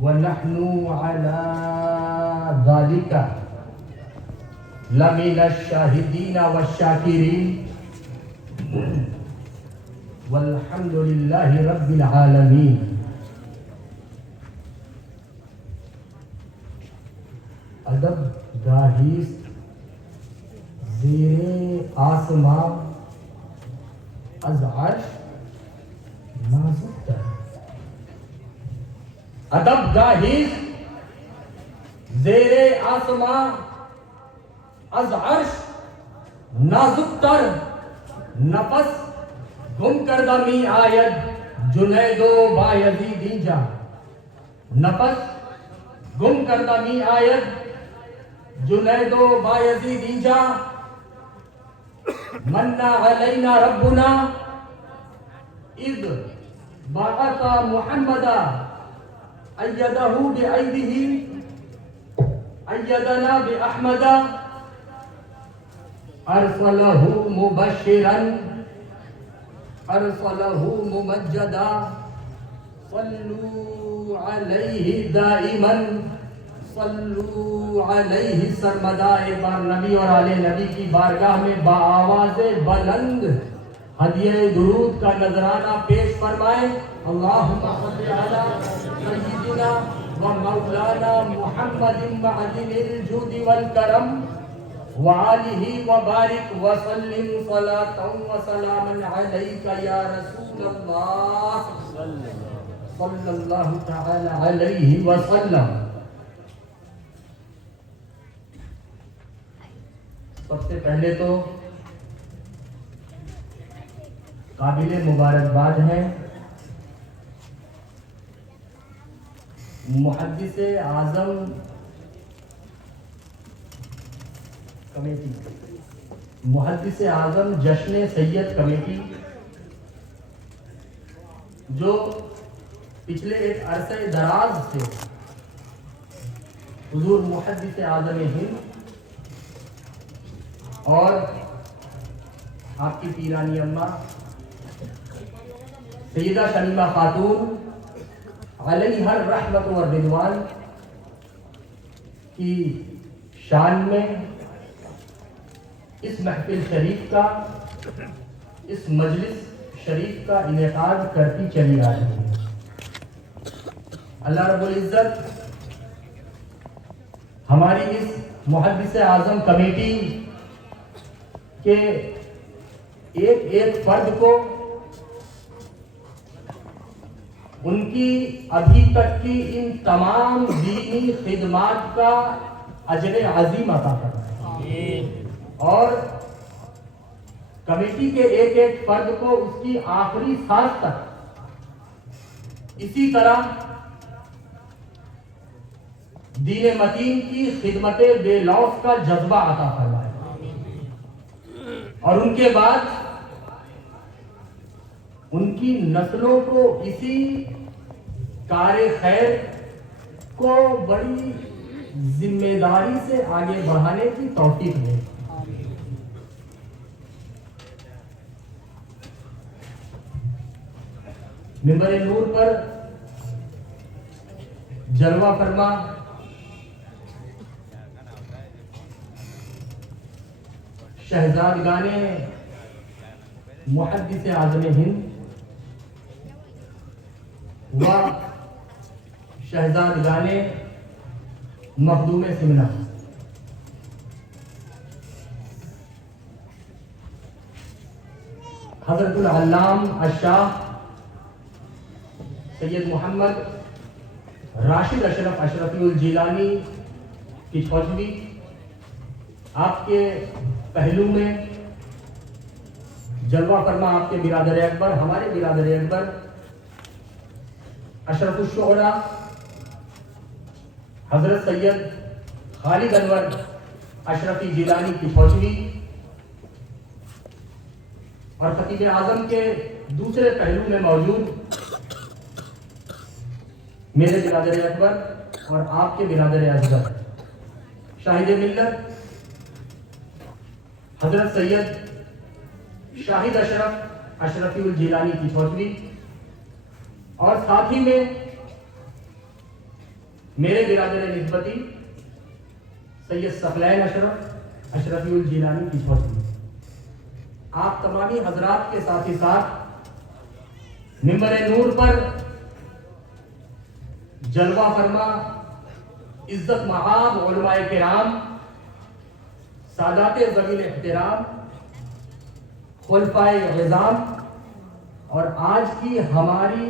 ونحن على ذلك لمن الشاهدين والشاكرين والحمد لله رب العالمين. ادب گاہیست زیر آسماں از عرش نازک تر. ادب گاہیست زیر آسماں از عرش نازک تر. نفس گم کردہ می آید جنید و بایزید اینجا. نفس گم کردہ می آید جنید و بایزید اینجا. منا علینا ربنا اذ بعث محمدا ایدہ بأیدہ ایدنا بأحمدا ارسلہ مبشرا ارسلہ ممجدا. صلو علیہ دائما صلو علیہ سرمدا. ایک بار نبی اور آل نبی کی بارگاہ میں بآواز بلند ہدیہ درود کا نذرانہ پیش فرمائیں. اللہم صل علی سیدنا و مولانا محمد معدن الجود والکرم وآلہ وبارک وسلم صلاة وسلاما علیک یا رسول اللہ صلی اللہ تعالی علیہ وسلم. سب سے پہلے تو قابل مبارکباد ہے محدث اعظم کمیٹی، محدث اعظم جشن سید کمیٹی، جو پچھلے ایک عرصہ دراز سے حضور محدث اعظم ہند اور آپ کی پیرانی اماں سیدہ شمیمہ خاتون علیہ الرحمت والرضوان کی شان میں اس محفل شریف کا، اس مجلس شریف کا انعقاد کرتی چلی آ رہی ہے. اللہ رب العزت ہماری اس محدث اعظم کمیٹی کے ایک ایک فرد کو ان کی ابھی تک کی ان تمام دینی خدمات کا اجر عظیم عطا فرمائے، اور کمیٹی کے ایک ایک فرد کو اس کی آخری سانس تک اسی طرح دین متین کی خدمت بے لوث کا جذبہ عطا فرمائے، اور ان کے بعد ان کی نسلوں کو اسی کار خیر کو بڑی ذمہ داری سے آگے بڑھانے کی توفیق دے. منبر نور پر جلوہ فرما شہزادگان محدث اعظم ہند و شہزادگان مخدوم سمنا، حضرت العلام الشاہ سید محمد راشد اشرف اشرفی الجیلانی کی چھوجوی، آپ کے پہلو میں جلوہ فرما آپ کے برادر اکبر، ہمارے برادر اکبر اشرف الشعراء حضرت سید خالد انور اشرفی جیلانی کی چھوجوی، اور خطیب اعظم کے دوسرے پہلو میں موجود میرے برادر اکبر اور آپ کے برادر اصغر شاہد ملت حضرت سید شاہد اشرف اشرفی الجیلانی کی چھوٹوی، اور ساتھ ہی میں میرے برادر نسبتی سید ثقلین اشرفی الجیلانی کی چھوٹی، آپ تمامی حضرات کے ساتھ ہی ساتھ منبر نور پر جلوہ فرما عزت مآب علماء کرام، سادات ذوی الاحترام، خلفائے عظام اور آج کی ہماری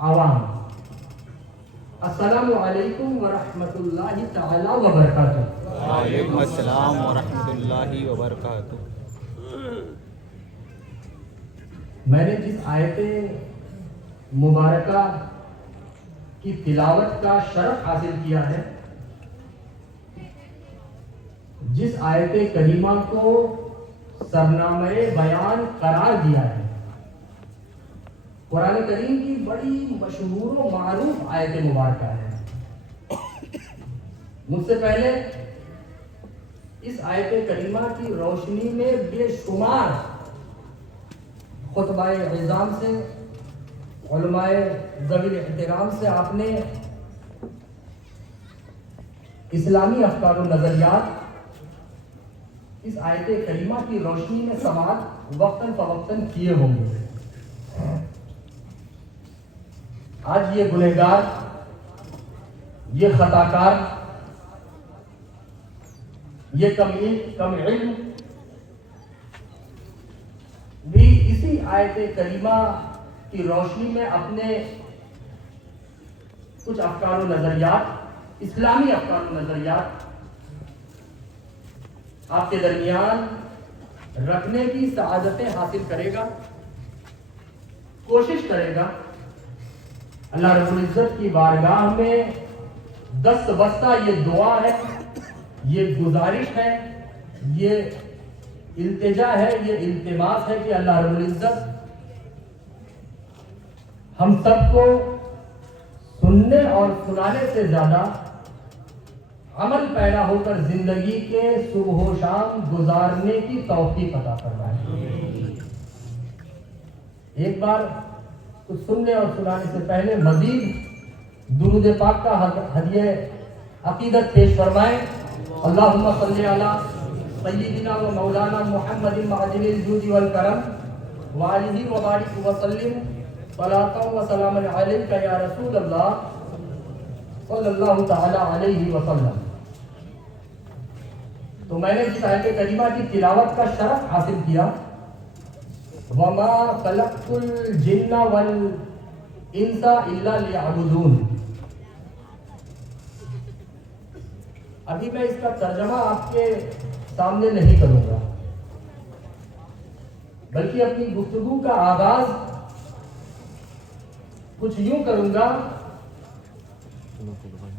عوام، السلام علیکم ورحمۃ اللہ تعالی وبرکاتہ۔ وعلیکم السلام ورحمۃ اللہ وبرکاتہ۔ میں نے جس آیت مبارکہ کی تلاوت کا شرف حاصل کیا ہے، جس آیت کریمہ کو سرنامہ بیان قرار دیا ہے، قرآن کریم کی بڑی مشہور و معروف آیت مبارکہ ہے۔ مجھ سے پہلے اس آیت کریمہ کی روشنی میں بے شمار خطبہ عظام سے، علماء ذوی احترام سے آپ نے اسلامی افکار و نظریات اس آیت کریمہ کی روشنی میں سماعت وقتاً فوقتاً کیے ہوں گے۔ آج یہ گنہگار، یہ خطاکار، یہ کم علم بھی اسی آیت کریمہ کی روشنی میں اپنے کچھ افکار و نظریات، اسلامی افکار و نظریات آپ کے درمیان رکھنے کی سعادتیں حاصل کرے گا، کوشش کرے گا۔ اللہ رب العزت کی بارگاہ میں دست بستہ یہ دعا ہے، یہ گزارش ہے، یہ التجا ہے، یہ التماس ہے کہ اللہ رب العزت ہم سب کو سننے اور سنانے سے زیادہ عمل پیدا ہو کر زندگی کے صبح و شام گزارنے کی توفیق عطا فرمائے۔ ایک بار کچھ سننے اور سنانے سے پہلے مزید درود پاک کا ہدیہ عقیدت پیش فرمائیں۔ اللہم صلی علی سیدنا و مولانا محمد معدن الجود والکرم وآلہ وبارک وسلم صلاۃ و سلام علیک یا رسول اللہ صلی اللہ تعالی علیہ وسلم۔ تو میں نے جس آیت کریمہ کی تلاوت کا شرف حاصل کیا، وَمَا خَلَقْتُ الْجِنَّ وَالْإِنسَ إِلَّا لِيَعْبُدُونِ، ابھی میں اس کا ترجمہ آپ کے سامنے نہیں کروں گا، بلکہ اپنی گفتگو کا آغاز کچھ یوں کروں گا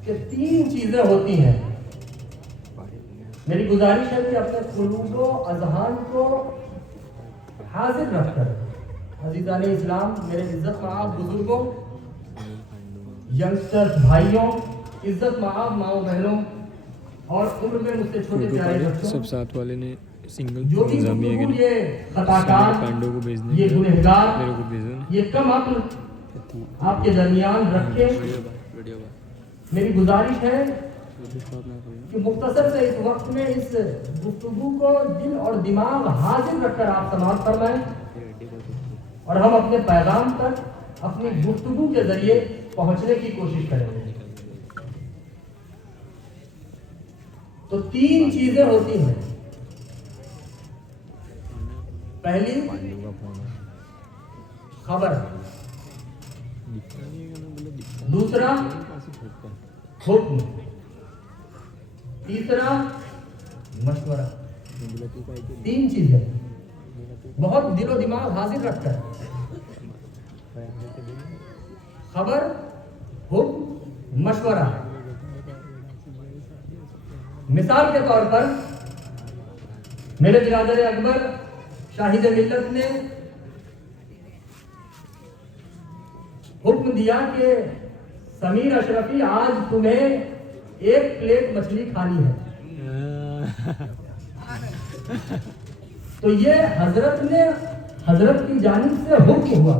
کہ تین چیزیں ہوتی ہیں۔ میری گزارش ہے کہ اپنے قلوب و اذہان کو حاضر رکھ کر عزیزان اسلام، میرے عزت مآب بزرگوں، ینگسٹر بھائیوں، عزت مآب ماؤں بہنوں اور عمر میں مجھ سے چھوٹے پیارے بچوں، سب ساتھ والے نے سنگل جو بھی گفتگو یہ خطاکار، یہ گنہگار، یہ کم عقل آپ کے درمیان رکھے، میری گزارش ہے کہ مختصر سے اس وقت میں اس گفتگو کو دل اور دماغ حاضر رکھ کر آپ سماعت فرمائیں اور ہم اپنے پیغام تک اپنی گفتگو کے ذریعے پہنچنے کی کوشش کریں گے۔ تو تین چیزیں ہوتی ہیں۔ پہلی خبر، دوسرا حکم، تیسرا مشورہ۔ تین چیزیں بہت دل و دماغ حاضر رکھ کر، خبر، حکم، مشورہ۔ مثال کے طور پر میرے برادر اکبر شاہد ملت نے حکم دیا کہ سمیر اشرفی آج تمہیں 1 پلیٹ مچھلی کھانی ہے، تو یہ حضرت کی جانب سے حکم ہوا،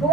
2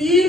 3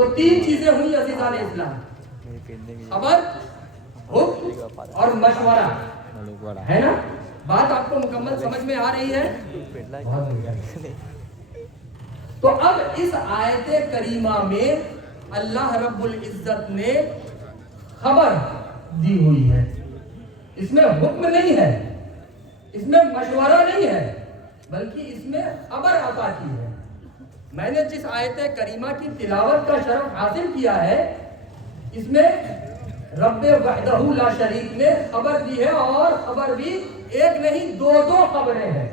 تو 3 چیزیں ہوئی عزیزان اسلام، خبر، حکم اور مشورہ، ہے نا؟ بات آپ کو مکمل سمجھ میں آ رہی ہے؟ تو اب اس آیت کریمہ میں اللہ رب العزت نے خبر دی ہوئی ہے، اس میں حکم نہیں ہے، اس میں مشورہ نہیں ہے، بلکہ اس میں خبر عطا کی ہے۔ میں نے جس آیت کریمہ کی تلاوت کا شرف حاصل کیا ہے، اس میں رب وحدہ لا شریک نے خبر دی ہے، اور خبر بھی ایک نہیں 2 خبریں ہیں۔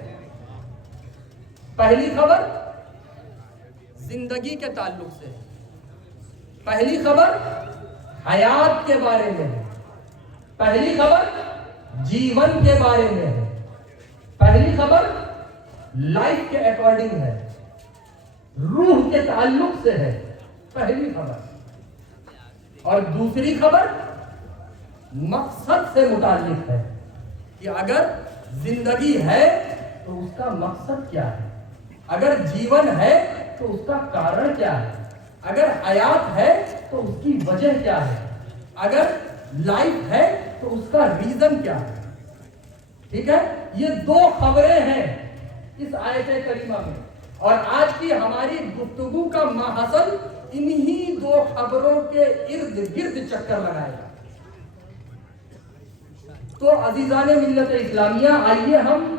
پہلی خبر زندگی کے تعلق سے، پہلی خبر حیات کے بارے میں ہے، پہلی خبر جیون کے بارے میں ہے، پہلی خبر لائف کے اکارڈنگ ہے، روح کے تعلق سے ہے، پہلی خبر۔ اور دوسری خبر مقصد سے متعلق ہے کہ اگر زندگی ہے تو اس کا مقصد کیا ہے، اگر جیون ہے تو اس کا کارن کیا ہے، اگر حیات ہے تو اس کی وجہ کیا ہے، اگر لائف ہے تو اس کا ریزن کیا ہے۔ ٹھیک ہے، یہ 2 خبریں ہیں اس آیت کریمہ میں، اور آج کی ہماری گفتگو کا ماحصل انہی 2 خبروں کے ارد گرد چکر لگائے گا۔ تو عزیزان ملت اسلامیہ، آئیے ہم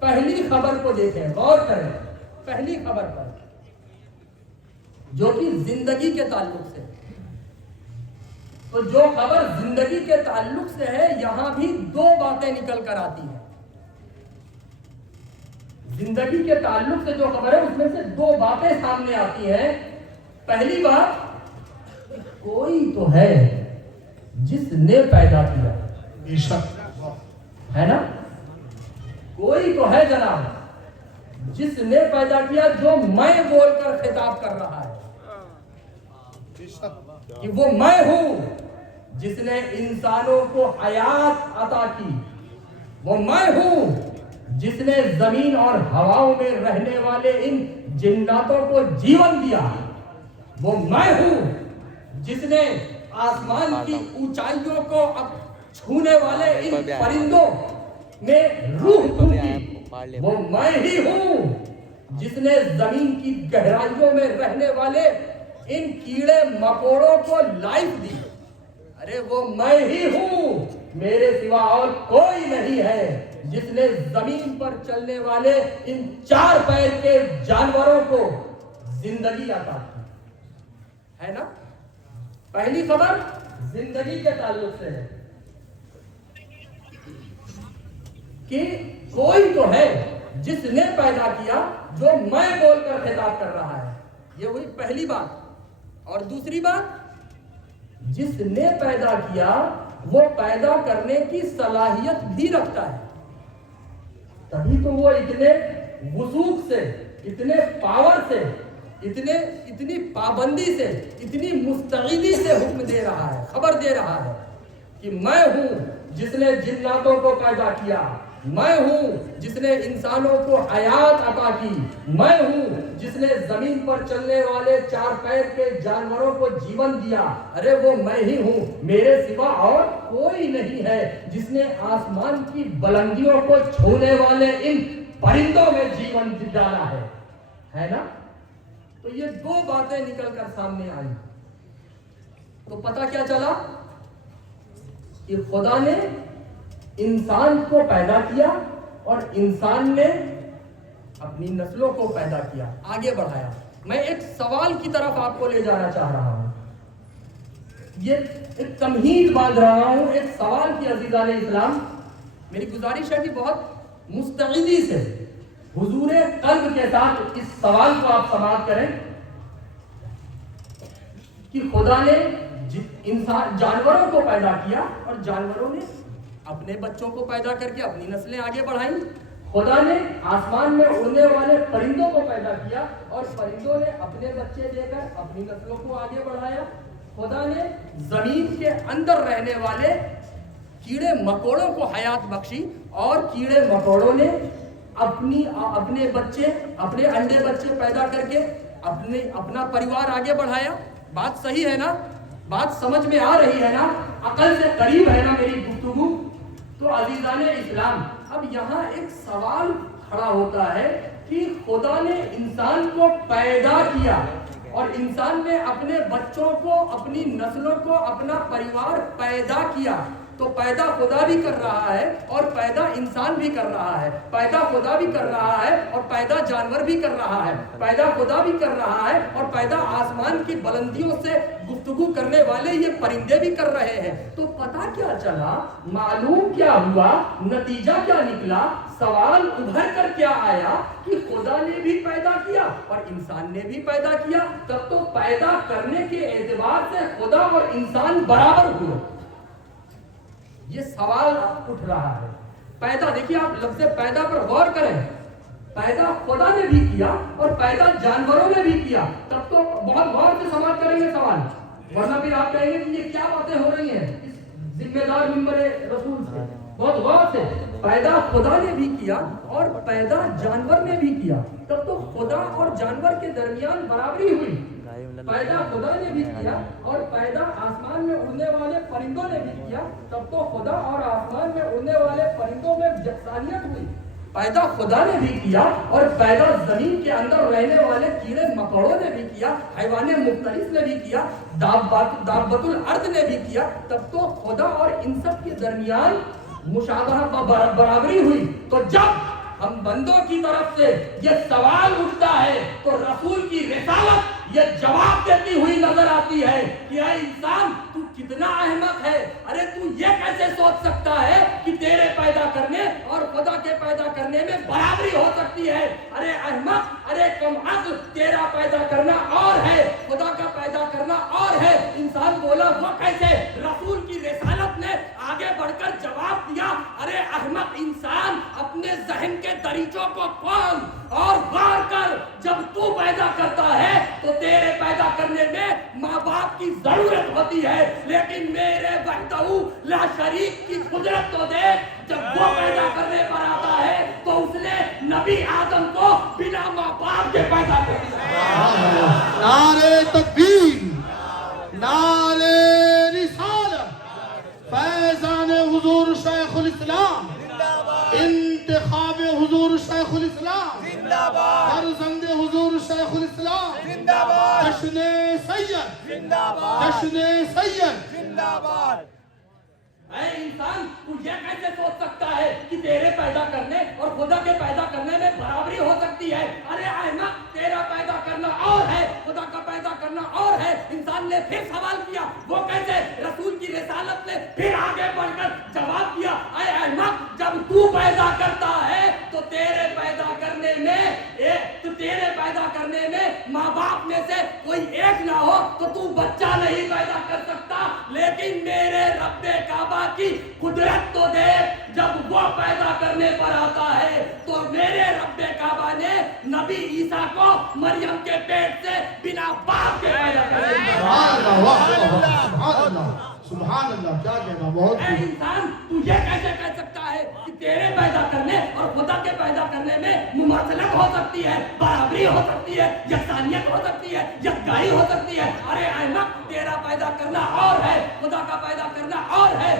پہلی خبر کو دیکھیں، غور کریں پہلی خبر پر، جو کہ زندگی کے تعلق سے۔ تو جو خبر زندگی کے تعلق سے ہے، یہاں بھی 2 باتیں نکل کر آتی ہیں۔ زندگی کے تعلق سے جو خبر ہے، اس میں سے 2 باتیں سامنے آتی ہیں۔ پہلی بات، کوئی تو ہے جس نے پیدا کیا، ہے نا؟ کوئی تو ہے جناب جس نے پیدا کیا، جو میں بول کر خطاب کر رہا ہے کہ وہ میں ہوں جس نے انسانوں کو حیات عطا کی، وہ میں ہوں جس نے زمین اور ہواؤں میں رہنے والے ان جناتوں کو جیون دیا، وہ میں ہوں جس نے آسمان کی اونچائیوں کو اب چھونے والے ان پرندوں میں روح پھونکی، وہ میں ہی ہوں جس نے زمین کی گہرائیوں میں رہنے والے ان کیڑے مکوڑوں کو لائف دی، ارے وہ میں ہی ہوں، میرے سوا اور کوئی نہیں ہے جس نے زمین پر چلنے والے ان 4 پیر کے جانوروں کو زندگی عطا کی، ہے نا؟ پہلی خبر زندگی کے تعلق سے ہے کہ کوئی تو ہے جس نے پیدا کیا، جو میں بول کر خطاب کر رہا ہے، یہ ہوئی پہلی بات۔ اور دوسری بات، جس نے پیدا کیا وہ پیدا کرنے کی صلاحیت بھی رکھتا ہے، تبھی تو وہ اتنے وثوق سے، اتنے پاور سے، اتنی پابندی سے، اتنی مستعدی سے حکم دے رہا ہے، خبر دے رہا ہے کہ میں ہوں جس نے جناتوں کو پیدا کیا، میں ہوں جس نے انسانوں کو حیات عطا کی، میں ہوں جس نے زمین پر چلنے والے 4 پیر کے جانوروں کو جیون دیا، ارے وہ میں ہی ہوں، میرے سوا اور کوئی نہیں ہے جس نے آسمان کی بلندیوں کو چھونے والے ان پرندوں میں جیون ڈالا ہے نا؟ تو یہ 2 باتیں نکل کر سامنے آئی، تو پتہ کیا چلا کہ خدا نے انسان کو پیدا کیا اور انسان نے اپنی نسلوں کو پیدا کیا، آگے بڑھایا۔ میں ایک سوال کی طرف آپ کو لے جانا چاہ رہا ہوں، یہ ایک تمہید باندھ رہا ہوں ایک سوال کی عزیزان اسلام۔ میری گزارش ہے کہ بہت مستعدی سے حضور قلب کے ساتھ اس سوال کو آپ سماعت کریں کہ خدا نے انسان جانوروں کو پیدا کیا اور جانوروں نے اپنے بچوں کو پیدا کر کے اپنی نسلیں آگے بڑھائیں، خدا نے آسمان میں اڑنے والے پرندوں کو پیدا کیا اور پرندوں نے اپنے بچے دے کر اپنی نسلوں کو آگے بڑھایا، خدا نے زمین کے اندر رہنے والے کیڑے مکوڑوں کو حیات بخشی اور کیڑے مکوڑوں نے اپنے بچے، اپنے انڈے بچے پیدا کر کے اپنا پریوار آگے بڑھایا. بات صحیح ہے نا؟ بات سمجھ میں آ رہی ہے نا؟ عقل سے قریب ہے نا میری گفتگو؟ تو عزیزان اسلام، اب یہاں ایک سوال کھڑا ہوتا ہے کہ خدا نے انسان کو پیدا کیا اور انسان نے اپنے بچوں کو، اپنی نسلوں کو، اپنا پریوار پیدا کیا، تو پیدا خدا بھی کر رہا ہے اور پیدا انسان بھی کر رہا ہے. پیدا خدا بھی کر رہا ہے اور پیدا جانور بھی کر رہا ہے. پیدا خدا بھی کر رہا ہے اور پیدا آسمان کی بلندیوں سے گفتگو کرنے والے یہ پرندے بھی کر رہے ہیں. تو پتہ کیا چلا، معلوم کیا ہوا، نتیجہ کیا نکلا، سوال ابھر کر کیا آیا کہ خدا نے بھی پیدا کیا اور انسان نے بھی پیدا کیا. تب تو پیدا کرنے کے اعتبار سے خدا اور انسان برابر ہوئے. یہ سوال اٹھ رہا ہے. پیدا، دیکھیے آپ لفظ پیدا پر غور کریں. پیدا خدا نے بھی کیا اور پیدا جانوروں نے بھی کیا. تب تو بہت غور سے سماعت کریں گے سوال، ورنہ پھر آپ کہیں گے کہ یہ کیا باتیں ہو رہی ہیں اس ذمہ دار منبر رسول سے. بہت غور سے، پیدا خدا نے بھی کیا اور پیدا جانور نے بھی کیا. تب تو خدا اور جانور کے درمیان برابری ہوئی. پیدا خدا نے بھی کیا اور پیدا آسمان میں اڑنے والے پرندوں نے بھی کیا. تب تو خدا اور آسمان میں اڑنے والے پرندوں میں یکسانیت ہوئی. پیدا خدا نے بھی کیا اور پیدا زمین کے اندر رہنے والے کیڑے مکوڑوں نے بھی کیا، حیوان مختلف نے بھی کیا، دابۃ الارض نے بھی کیا. تب تو خدا اور ان سب کے درمیان مشابہہ برابری ہوئی. تو جب ہم بندوں کی طرف سے یہ سوال اٹھتا ہے تو رسول کی رسالت یہ جواب دیتی ہوئی نظر آتی ہے کہ اے انسان، تو کتنا احمق ہے. ارے تو یہ کیسے سوچ سکتا ہے کہ تیرے پیدا کرنے اور خدا کے پیدا کرنے میں برابری ہو سکتی ہے؟ ارے احمق، ارے کم عقل، تیرا پیدا کرنا اور ہے، خدا کا پیدا کرنا اور ہے. انسان بولا وہ کیسے؟ رسول کی رسالت نے آگے بڑھ کر جواب دیا، ارے احمق انسان، اپنے ذہن کے دریچوں کو کھول اور غور کر. جب تو پیدا کرتا ہے تو تیرے پیدا کرنے میں ماں باپ کی ضرورت ہوتی ہے، لیکن میرے وحدہ لا شریک کی قدرت تو دیکھ. جب وہ پیدا کرنے پر آتا ہے تو اس نے نبی آدم کو بنا ماں باپ کے پیدا کر دیا. نعرے تکبیر، نعرے رسالت، فیضان حضور شیخ الاسلام، انتخاب حضور شیخ الاسلام، فرزند حضور شیخ الاسلام، جشن سید، جشن سید. اے انسان، تو یہ کیسے سوچ سکتا ہے کہ تیرے پیدا کرنے اور خدا کے پیدا کرنے میں برابری ہو سکتی ہے؟ ارے احمق، تیرا پیدا کرنا اور ہے، خدا کا پیدا کرنا اور ہے. انسان نے پھر سوال کیا، وہ کیسے؟ رسول کی رسالت نے پھر آگے بڑھ کر جواب دیا، اے احمق، جب تو پیدا کرتا ہے تو تیرے پیدا کرنے میں ماں باپ میں سے کوئی ایک نہ ہو تو تو بچہ نہیں پیدا کر سکتا. لیکن میرے رب کعبہ کی قدرت تو دیکھ، جب وہ پیدا کرنے پر آتا ہے تو میرے رب کعبہ نے نبی عیسیٰ کو مریم کے پیٹ سے بنا باپ کے پیدا کر دیا. سبحان اللہ، سبحان اللہ، کیا کہنا. بہت اے انسان، تو یہ کیسے کہہ سکتا ہے کہ تیرے پیدا کرنے اور خدا کے پیدا کرنے میں مماثلت ہو سکتی ہے، برابری ہو سکتی ہے، یکسانیت ہو سکتی ہے، یکجائی ہو سکتی ہے؟ ارے احمق، تیرا پیدا کرنا اور ہے، خدا کا پیدا کرنا اور ہے.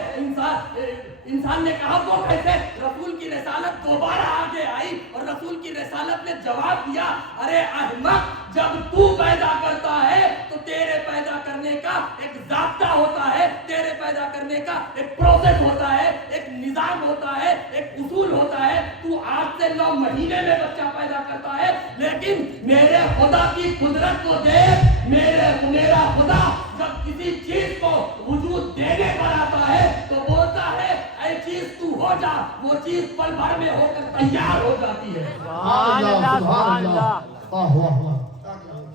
انسان نے کہا وہ کیسے؟ رسول کی رسالت دوبارہ آگے آئی اور رسول کی رسالت نے جواب دیا، ارے احمق، جب تو پیدا کرتا ہے تو تیرے پیدا کرنے کا ایک ضابطہ ہوتا ہے، تیرے پیدا کرنے کا ایک پروسیس ہوتا ہے، ایک نظام ہوتا ہے، ایک اصول ہوتا ہے. تو 8 سے 9 مہینے میں بچہ پیدا کرتا ہے، لیکن میرے خدا کی قدرت کو دیکھ. میرا خدا جب کسی چیز کو وجود دینے پر آتا ہے تو بولتا ہے اے چیز تو ہو جا، وہ چیز پل بھر میں ہو کر تیار ہو جاتی ہے. سبحان اللہ، سبحان اللہ، واہ واہ واہ.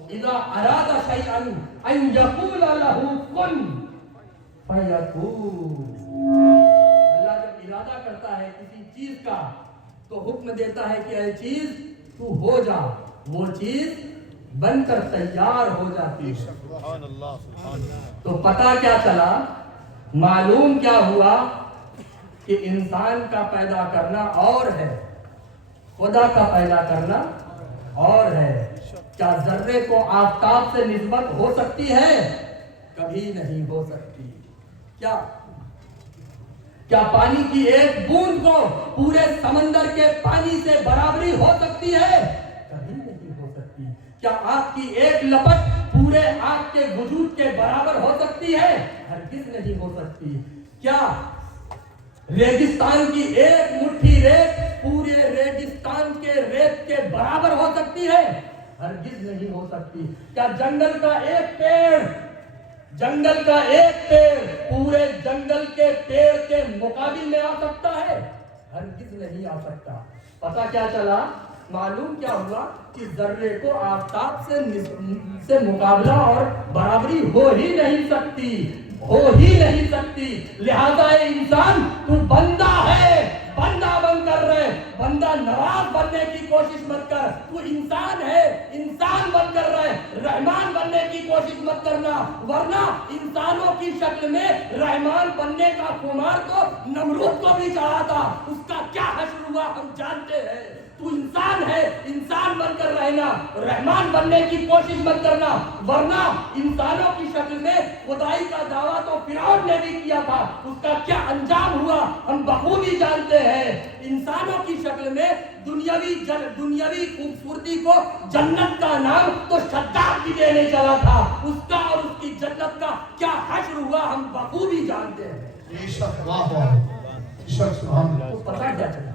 اذا اراد شيئا ان يقول له كن فيكون. اللہ جب ارادہ کرتا ہے کسی چیز کا تو حکم دیتا ہے کہ اے چیز تو ہو جا، وہ چیز بن کر تیار ہو جاتی ہے. تو پتہ کیا چلا، معلوم کیا ہوا کہ انسان کا پیدا کرنا اور ہے، خدا کا پیدا کرنا اور ہے. کیا ذرے کو آفتاب سے نسبت ہو سکتی ہے؟ کبھی نہیں ہو سکتی۔ کیا پانی کی ایک بوند کو پورے سمندر کے پانی سے برابری ہو سکتی ہے؟ کبھی نہیں ہو سکتی۔ کیا آگ کی ایک لپٹ پورے آگ کے وجود کے برابر ہو سکتی ہے؟ ہرگز نہیں ہو سکتی۔ کیا ریگستان کی ایک مٹھی ریت پورے ریگستان کے ریت کے برابر ہو سکتی ہے؟ ہرگز نہیں ہو سکتی۔ کیا جنگل کا ایک پیڑ پورے جنگل کے پیڑ کے مقابل میں آ سکتا ہے؟ ہرگز نہیں آ سکتا۔ پتہ کیا چلا؟ معلوم کیا ہوا کہ ذرے کو آفتاب سے مقابلہ اور برابری ہو ہی نہیں سکتی۔ لہذا اے انسان، تو بندہ ہے، بندہ بن کر رہے، بندہ نواز بننے کی کوشش مت کر۔ تو انسان ہے، انسان بن کر رہے، رحمان بننے کی کوشش مت کرنا، ورنہ انسانوں کی شکل میں رحمان بننے کا خمار تو نمرود کو بھی چڑھا تھا، اس کا کیا حشر ہوا ہم جانتے ہیں۔ تو انسان ہے، انسان بن کر رہنا، رحمان بننے کی کوشش مت کرنا، ورنہ انسانوں کی شکل میں خدائی کا دعویٰ تو فرعون نے بھی کیا تھا، اس کا کیا انجام ہوا ہم بخوبی جانتے ہیں۔ انسانوں کی شکل میں دنیاوی خوبصورتی کو جنت کا نام تو شداد بھی دینے چلا تھا، اس کا اور اس کی جنت کا کیا حشر ہوا ہم بخوبی جانتے ہیں۔ تو پتہ کیا چلا؟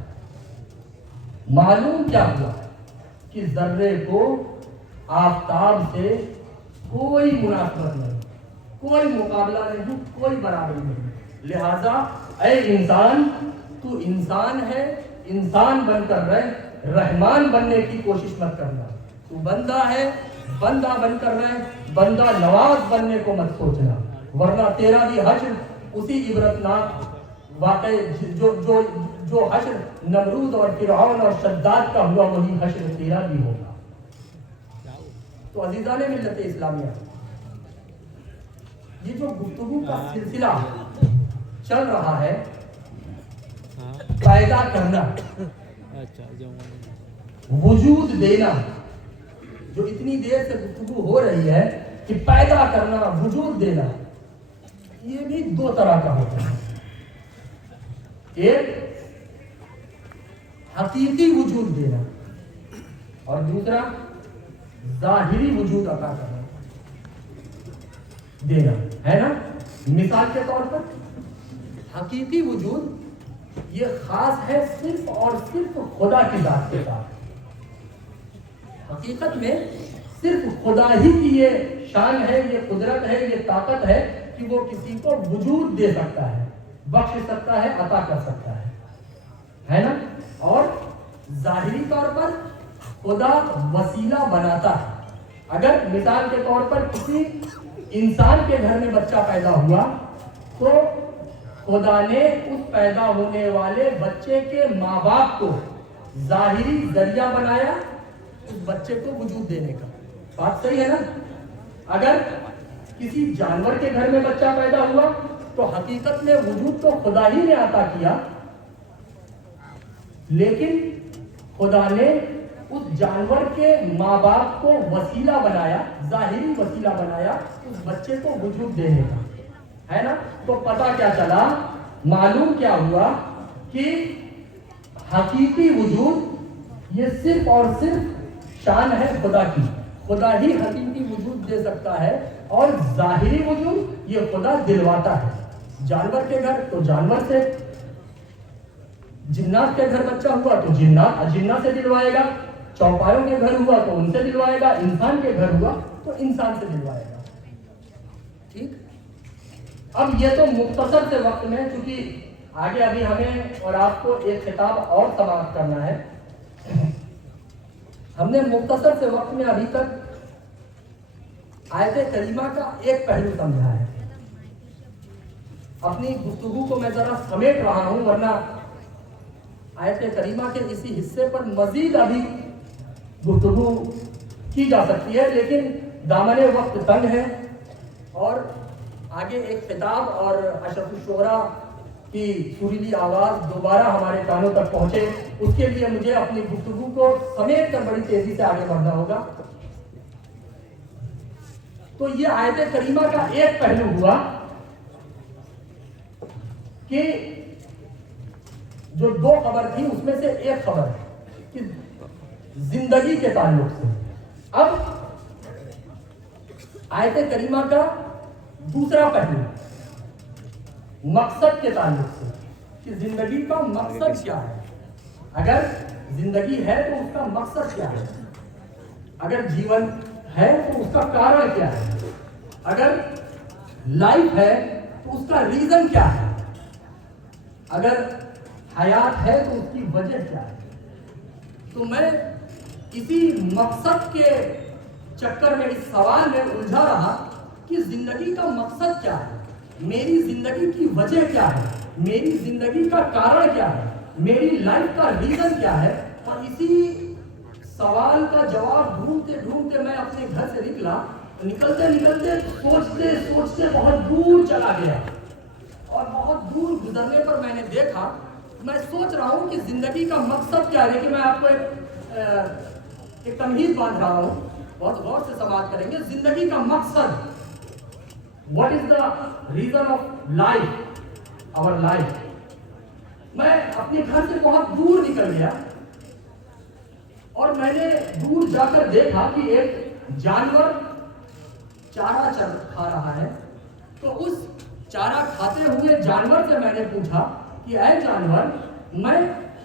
معلوم کیا ہوا کہ ذرے کو آفتاب سے کوئی مناسبت نہیں، کوئی مقابلہ نہیں، کوئی برابری نہیں۔ لہذا اے انسان، تو انسان ہے، انسان بن کر رہ، رحمان بننے کی کوشش مت کرنا۔ تو بندہ ہے، بندہ بن کر رہ، بندہ نواز بننے کو مت سوچنا، ورنہ تیرا بھی حشر اسی عبرتناک واقعے جو حشر نمرود اور فرعون اور شداد کا ہوا، وہی حشر تیرا بھی ہوگا۔ تو عزیزان ملت اسلامیہ، یہ جو گفتگو کا سلسلہ چل رہا ہے، پیدا کرنا، وجود دینا، جو اتنی دیر سے گفتگو ہو رہی ہے کہ پیدا کرنا، وجود دینا، یہ بھی دو طرح کا ہوتا ہے۔ ایک حقیقی وجود دینا اور دوسرا ظاہری وجود عطا کرنا دینا، ہے نا؟ مثال کے طور پر حقیقی وجود یہ خاص ہے صرف اور صرف خدا کی ذات کے ساتھ۔ حقیقت میں صرف خدا ہی کی یہ شان ہے، یہ قدرت ہے، یہ طاقت ہے کہ وہ کسی کو وجود دے سکتا ہے، بخش سکتا ہے، عطا کر سکتا ہے نا؟ اور ظاہری طور پر خدا وسیلہ بناتا ہے۔ اگر مثال کے طور پر کسی انسان کے گھر میں بچہ پیدا ہوا تو خدا نے اس پیدا ہونے والے بچے کے ماں باپ کو ظاہری ذریعہ بنایا اس بچے کو وجود دینے کا۔ بات صحیح ہے نا؟ اگر کسی جانور کے گھر میں بچہ پیدا ہوا تو حقیقت میں وجود تو خدا ہی نے عطا کیا، لیکن خدا نے اس جانور کے ماں باپ کو وسیلہ بنایا، ظاہری وسیلہ بنایا اس بچے کو وجود دینے کا، ہے نا؟ تو پتہ کیا چلا؟ معلوم کیا ہوا کہ حقیقی وجود یہ صرف اور صرف شان ہے خدا کی، خدا ہی حقیقی وجود دے سکتا ہے، اور ظاہری وجود یہ خدا دلواتا ہے۔ جانور کے گھر تو جانور سے، جنات کے گھر بچہ ہوا تو جنات سے دلوائے گا، چوپایوں کے گھر ہوا تو ان سے دلوائے گا، انسان کے گھر ہوا تو انسان سے دلوائے گا۔ ٹھیک؟ اب یہ تو مختصر سے وقت میں، چونکہ آگے ابھی ہمیں اور آپ کو ایک خطاب اور سماعت کرنا ہے، ہم نے مختصر سے وقت میں ابھی تک آیت کریمہ کا ایک پہلو سمجھا ہے۔ اپنی گفتگو کو میں ذرا سمیٹ رہا ہوں، ورنہ آیت کریمہ کے اسی حصے پر مزید ابھی گفتگو کی جا سکتی ہے، لیکن دامن وقت تنگ ہے اور آگے ایک خطاب اور اشرف الشعراء کی سریلی آواز دوبارہ ہمارے کانوں تک پہنچے، اس کے لیے مجھے اپنی گفتگو کو سمیٹ کر بڑی تیزی سے آگے بڑھنا ہوگا۔ تو یہ آیت کریمہ کا ایک پہلو ہوا کہ جو دو خبر تھی اس میں سے ایک خبر کہ زندگی کے تعلق سے. اب آیت کریمہ کا دوسرا پہلو مقصد کے تعلق سے کہ زندگی کا مقصد کیا ہے. اگر زندگی ہے تو اس کا مقصد کیا ہے, اگر جیون ہے تو اس کا کارن کیا ہے, اگر لائف ہے تو اس کا ریزن کیا ہے, اگر حیات ہے تو اس کی وجہ کیا ہے. تو میں اسی مقصد کے چکر میں اس سوال میں الجھا رہا کہ زندگی کا مقصد کیا ہے, میری زندگی کی وجہ کیا ہے, میری زندگی کا کارن کیا ہے, میری لائف کا ریزن کیا ہے. اور اسی سوال کا جواب ڈھونڈتے ڈھونڈتے میں اپنے گھر سے نکلتے سوچتے سوچتے بہت دور چلا گیا. اور بہت دور گزرنے پر میں نے دیکھا, میں سوچ رہا ہوں کہ زندگی کا مقصد کیا ہے. لیکن میں آپ کو ایک تمہید باندھ رہا ہوں, بہت غور سے سماعت کریں گے. زندگی کا مقصد, what is the reason of life, our life. میں اپنے گھر سے بہت دور نکل گیا اور میں نے دور جا کر دیکھا کہ ایک جانور چارہ کھا رہا ہے. تو اس چارہ کھاتے ہوئے جانور سے میں نے پوچھا کہ اے جانور, میں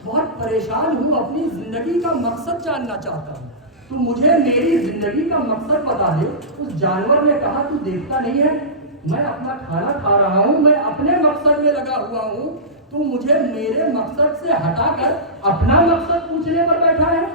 بہت پریشان ہوں, اپنی زندگی کا مقصد جاننا چاہتا ہوں, تو مجھے میری زندگی کا مقصد بتا دے. اس جانور نے کہا تو دیکھتا نہیں ہے میں اپنا کھانا کھا رہا ہوں, میں اپنے مقصد میں لگا ہوا ہوں, تو مجھے میرے مقصد سے ہٹا کر اپنا مقصد پوچھنے پر بیٹھا ہے.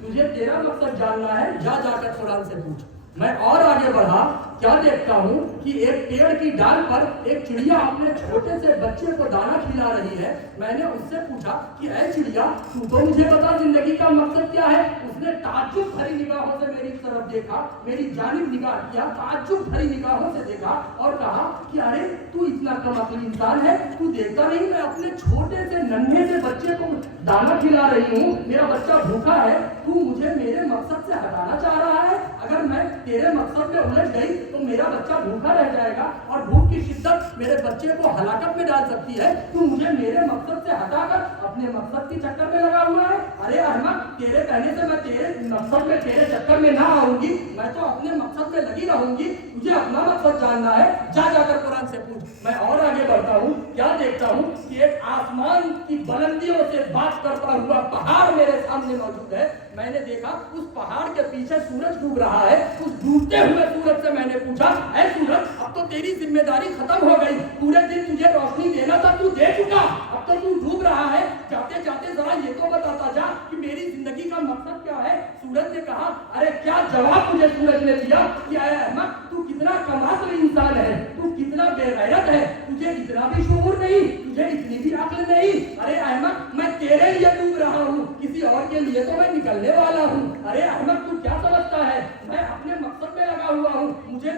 تجھے تیرا مقصد جاننا ہے, جا کر قرآن سے پوچھ. میں اور آگے بڑھا, کیا دیکھتا ہوں کہ ایک پیڑ کی ڈال پر ایک چڑیا اپنے چھوٹے سے بچے کو دانا کھلا رہی ہے. میں نے اس سے پوچھا کہ اے چڑیا, تو مجھے بتا زندگی کا مقصد کیا ہے. اس نے تعجب بھری نگاہوں سے میری طرف دیکھا, میری جانب نگاہ کیا, تعجب بھری نگاہوں سے دیکھا اور کہا کہ ارے تو اتنا کم عقل انسان ہے, تو دیکھتا نہیں میں اپنے چھوٹے سے ننھے سے بچے کو دانا کھلا رہی ہوں, میرا بچہ بھوکا ہے, تو مجھے میرے مقصد سے ہٹانا چاہ رہا ہے. اگر میں تیرے مقصد میں الجھ گئی تو میرا بچہ بھوکا رہ جائے گا اور بھوک کی شدت میرے بچے کو ہلاکت میں ڈال سکتی ہے. تو مجھے میرے مقصد سے ہٹا کر اپنے مقصد کے چکر میں لگا ہوا ہے. ارے احمد, تیرے کہنے سے میں تیرے مقصد میں تیرے چکر میں نہ آؤں گی, میں تو اپنے مقصد میں لگی رہوں گی. تجھے اپنا مقصد جاننا ہے, جا کر قرآن سے پوچھ. میں اور آگے بڑھتا ہوں, کیا دیکھتا ہوں کہ ایک آسمان کی بلندیوں سے بات کرتا ہوا پہاڑ میرے سامنے موجود ہے. میں نے دیکھا اس پہاڑ کے پیچھے سورج ڈوب رہا ہے. اس ڈوبتے ہوئے سورج سے میں نے پوچھا, اے سورج, اب تو تیری ذمہ داری ختم ہو گئی, پورے دن تجھے روشنی دینا تھا, تو دے چکا, اب تو تو ڈوب رہا ہے, جاتے جاتے ذرا یہ تو بتاتا جا کہ میری زندگی کا مقصد کیا ہے. سورج نے کہا, ارے کیا جواب مجھے سورج نے دیا کہ اے احمد, تو کتنا کم عقل انسان ہے, تو کتنا بے غیرت ہے, تجھے اتنا بھی شعور نہیں, تجھے اتنی بھی عقل نہیں. ارے احمد, میں تیرے لیے ڈوب رہا ہوں, کسی اور کے لیے تو میں نکلنے والا ہوں. ارے احمد, تو کیا سمجھتا ہے, میں اپنے مقصد میں لگا ہوا ہوں, مجھے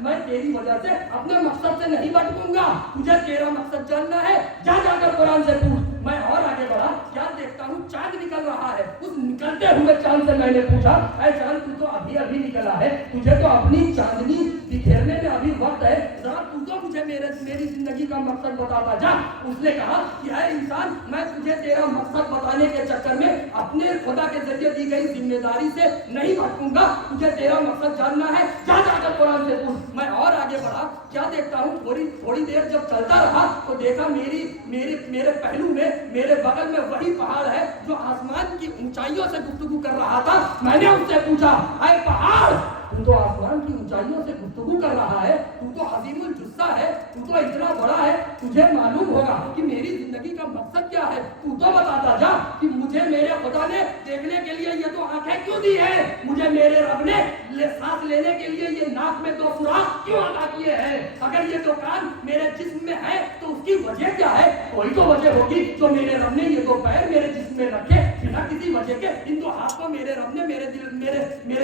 میں تیری وجہ سے اپنے مقصد سے نہیں بھٹکوں گا. تجھے تیرا مقصد جاننا ہے, جا کر قرآن سے پوچھ. میں اور آگے بڑھا, کیا دیکھتا ہوں چاند نکل رہا ہے. اس نکلتے ہوئے چاند سے میں نے پوچھا, اے چاند, تو ابھی نکلا ہے, تجھے تو اپنی چاندنی بکھیرنے میں ابھی وقت ہے, ذرا تو مجھے میری زندگی کا مقصد بتاتا جا. اس نے کہا کہ اے انسان, میں تجھے تیرا مقصد بتانے کے چکر میں اپنے خدا کے ذریعے دی گئی ذمہ داری سے نہیں بھٹکوں گا. تجھے تیرا مقصد جاننا ہے, جا کر قرآن سے پوچھ. میں اور آگے بڑھا, کیا دیکھتا ہوں تھوڑی دیر جب چلتا رہا تو دیکھا میرے پہلو میں, میرے بغل میں وہی پہاڑ ہے جو آسمان کی اونچائیوں سے گفتگو کر رہا تھا. میں نے اس سے پوچھا, اے پہاڑ, تو تو آسمان کی اونچائیوں سے گفتگو کر رہا ہے, تو تو عظیم الجثہ ہے, تو تو اتنا بڑا ہے, تجھے معلوم ہوگا کہ میری زندگی کا مقصد کیا ہے. تو تو بتاتا جا کہ مجھے میرے خدا نے دیکھنے کے لیے یہ تو آنکھیں کیوں دی ہے, مجھے میرے رب نے سانس لینے کے لیے یہ ناک میں 2 سوراخ کیوں عطا کیے ہیں. اگر یہ تو کان میرے جسم میں ہے تو اس کی وجہ کیا ہے. کوئی تو وجہ ہوگی جو میرے رب نے یہ 2 پیر میرے جسم میں رکھے بنا کسی وجہ کے. ان 2 ہاتھ کو میرے رب نے میرے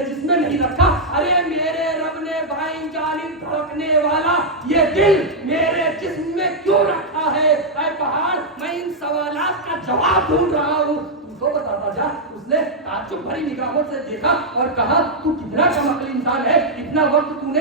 جسم میں نہیں رکھا. ارے میرے رب نے بائیں جانب دھڑکنے والا یہ دل میرے جسم میں کیوں رکھا ہے. اے پہاڑ, میں ان سوالات کا جواب ڈھونڈ رہا ہوں, تو بتاتا جا. اس نے تعجب بھری نگاہوں سے دیکھا اور کہا, تو کتنا کم عقل انسان ہے, اتنا وقت تو نے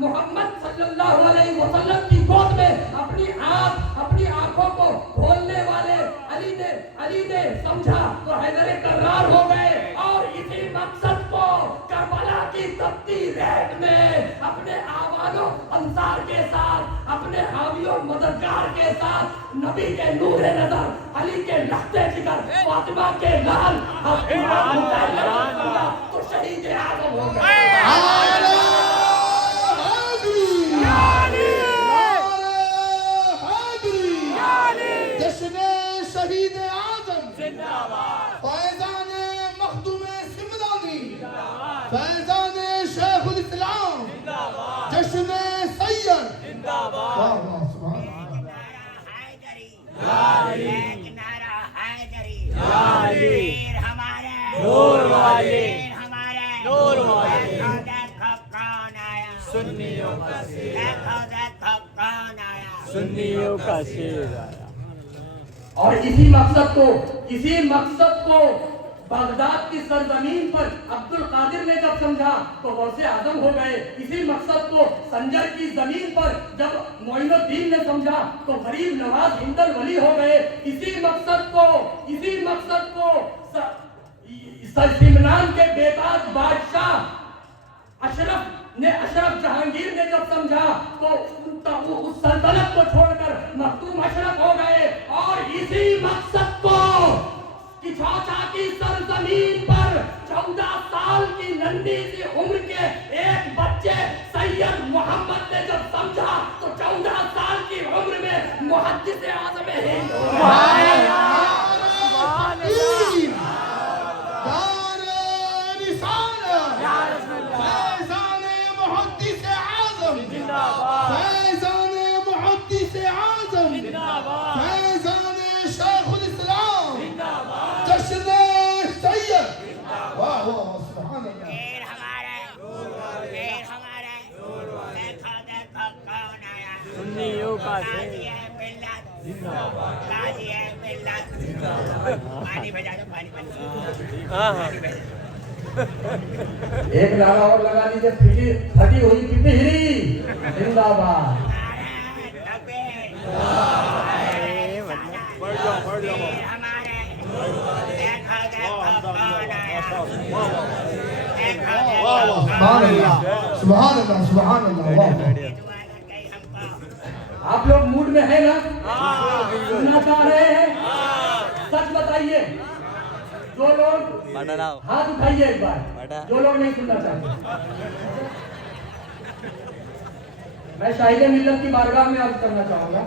محمد صلی اللہ علیہ وسلم کی گود میں اپنی آنکھوں کو کھولنے والے علی نے سمجھا تو حیدر کرار ہو گئے، اور اسی مقصد کو کربلا کی تپتی ریت میں اپنے آوانوں انصار کے ساتھ، اپنے حامیوں مددگار کے ساتھ، نبی کے نور نظر، علی کے لختے جگر، فاطمہ کے لال تو شہید اعظم ہو گئے۔ جشن شہید اعظم فیضان مخدوم سمدانی، فیضان شیخ الاسلام، جشن سید، واہ واہ سبحان ایک نعرہ حیدری، پیر ہمارے نور والے، ہمارے نور والے، دیکھو کون آیا سنیوں کا شیر، دیکھو کون آیا سنیوں کا شیر آیا۔ اور اسی مقصد کو بغداد کی سرزمین پر عبد القادر نے جب سمجھا تو غوث اعظم ہو گئے۔ اسی مقصد کو سنجر کی زمین پر جب معین الدین نے سمجھا تو غریب نواز ہندل ولی ہو گئے۔ اسی مقصد کو سمنان کے بے باک بادشاہ اشرف جہانگیر نے جب سمجھا تو اس سلطنت کو چھوڑ کر مختوم اشرف ہو گئے۔ اور اسی مقصد کو چوچا کی سرزمین پر 14 سال کی ننھی سی عمر کے ایک بچے سید محمد نے جب سمجھا تو 14 سال کی عمر میں محدث اعظم ہند ایک نعرہ اور لگا دیجیے، پھٹی ہوئی پپہری زندہ باد۔ سبحان اللہ سبحان اللہ۔ آپ لوگ موڈ میں ہیں نا؟ سننا چاہ رہے ہیں؟ سچ بتائیے، جو لوگ ہاتھ اٹھائیے ایک بار، جو لوگ نہیں سننا چاہتے۔ میں شاہد ملت کی بارگاہ میں عرض کرنا چاہوں گا،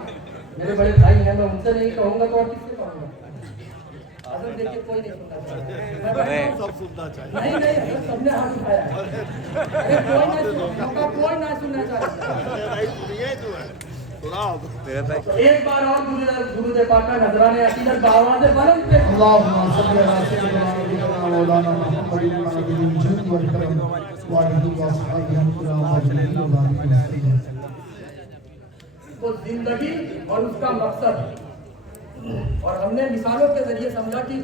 میرے بڑے بھائی ہیں، میں ان سے نہیں کہوں گا تو اور کس سے کہوں گا؟ حضرت دیکھیے کوئی نہیں سننا چاہتا، نہیں سب نے ہاتھ اٹھایا ہے، کوئی نہ سننا چاہتا۔ ایک بار اور درود پاک کا نذرانہ عقیدت بآواز بلند پہ اللهم صل على سيدنا مولانا محمد النبي الجود والكرم وعلى اصحابه الكرام۔ تو زندگی اور اس کا مقصد، اور ہم نے مثالوں کے ذریعے سمجھا کہ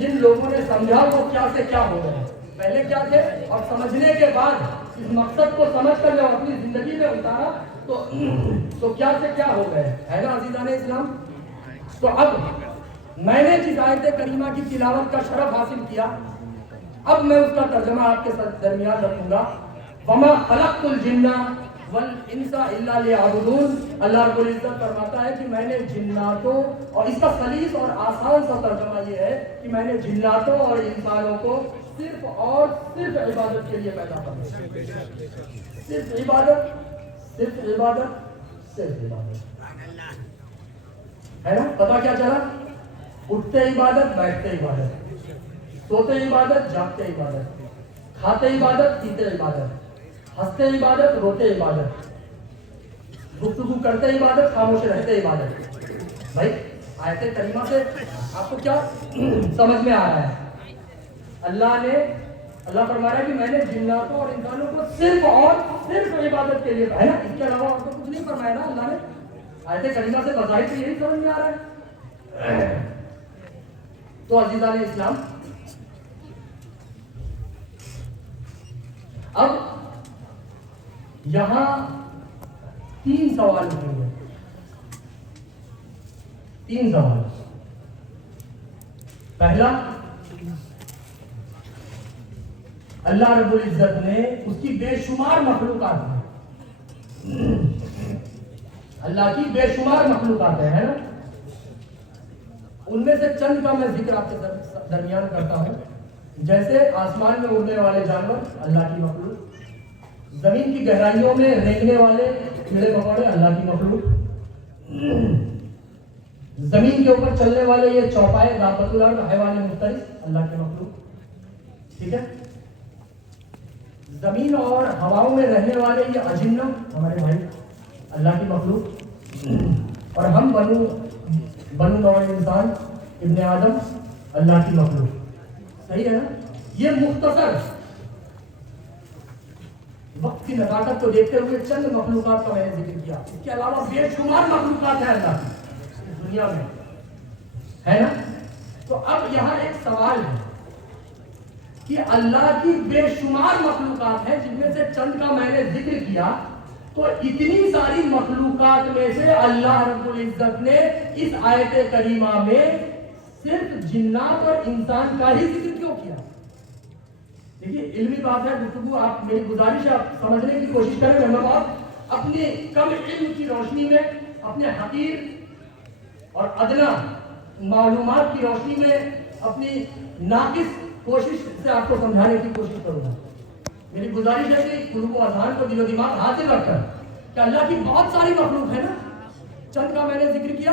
جن لوگوں نے سمجھا وہ کیا سے کیا ہو گئے، پہلے کیا تھے، اور سمجھنے کے بعد اس مقصد کو سمجھ کر جب اپنی زندگی میں اتارا تو کیا سے کیا ہو گئے، ہے نا عزیزان اسلام؟ تو اب میں نے جس آیت کریمہ کی تلاوت کا شرف حاصل کیا، اب میں اس کا ترجمہ آپ کے درمیان رکھوں گا۔ وما خلقت الجن والانس الا لیعبدون۔ اللہ رب العزت فرماتا ہے کہ میں نے جناتوں، اور اس کا سلیس اور آسان سا ترجمہ یہ ہے کہ میں نے جناتوں اور انسانوں کو صرف اور صرف عبادت کے لیے پیدا کیا، صرف عبادت ہے نا؟ پتا کیا چلا؟ اٹھتے عبادت، بیٹھتے عبادت، سوتے عبادت، جاگتے عبادت، کھاتے عبادت، پیتے عبادت، ہنستے عبادت، روتے عبادت، گفتگو کرتے عبادت، خاموش رہتے عبادت۔ بھائی آیت کریمہ سے آپ کو کیا سمجھ میں آ رہا ہے؟ اللہ فرما رہا ہے کہ میں نے جناتوں اور انسانوں کو صرف اور صرف عبادت کے لیے، ہے نا، اس کے علاوہ اور تو کچھ نہیں فرمایا نا اللہ نے۔ آیت کریمہ سے بظاہر تو یہی سمجھ میں آ رہا ہے۔ تو عزیزان اسلام، اب یہاں 3 سوال اٹھیں گے. 3 سوال. پہلا، اللہ رب العزت نے اس کی بے شمار مخلوقات ہیں. اللہ کی بے شمار مخلوقات ہیں نا. ان میں سے چند کا میں ذکر آپ کے درمیان کرتا ہوں. جیسے آسمان میں اڑنے والے جانور اللہ کی مخلوق، زمین کی گہرائیوں میں رینگنے والے کیڑے مکوڑے اللہ کی مخلوق، زمین کے اوپر چلنے والے یہ چوپائے دابۃ الارض حیوان مفترس اللہ کے مخلوق. ٹھیک ہے. زمین اور ہواؤں میں رہنے والے یہ اجنہ ہمارے بھائی اللہ کی مخلوق. اور ہم بنو نوع انسان ابن آدم اللہ کی مخلوق. صحیح ہے نا. یہ مختصر وقت کی نزاکت کو دیکھتے ہوئے چند مخلوقات کا میں نے ذکر کیا. اس کے علاوہ بے شمار مخلوقات ہیں اللہ کی دنیا میں، ہے نا. تو اب یہاں ایک سوال ہے کہ اللہ کی بے شمار مخلوقات ہیں جن میں سے چند کا میں نے ذکر کیا. تو اتنی ساری مخلوقات میں سے اللہ رب العزت نے اس آیت کریمہ میں صرف جنات اور انسان کا ہی ذکر کیوں کیا؟ دیکھیے علمی بات ہے، گفتگو آپ میری گزارش ہے آپ سمجھنے کی کوشش کریں. مطلب آپ اپنے کم علم کی روشنی میں، اپنے حقیر اور ادنا معلومات کی روشنی میں اپنی ناقص کوشش سے آپ کو سمجھانے کی کوشش کروں گا. میری گزارش ہے کہ قلوب و اذہان کو دل و دماغ حاضر رکھ کر کہ اللہ کی بہت ساری مخلوق ہے نا. چند کا میں نے ذکر کیا.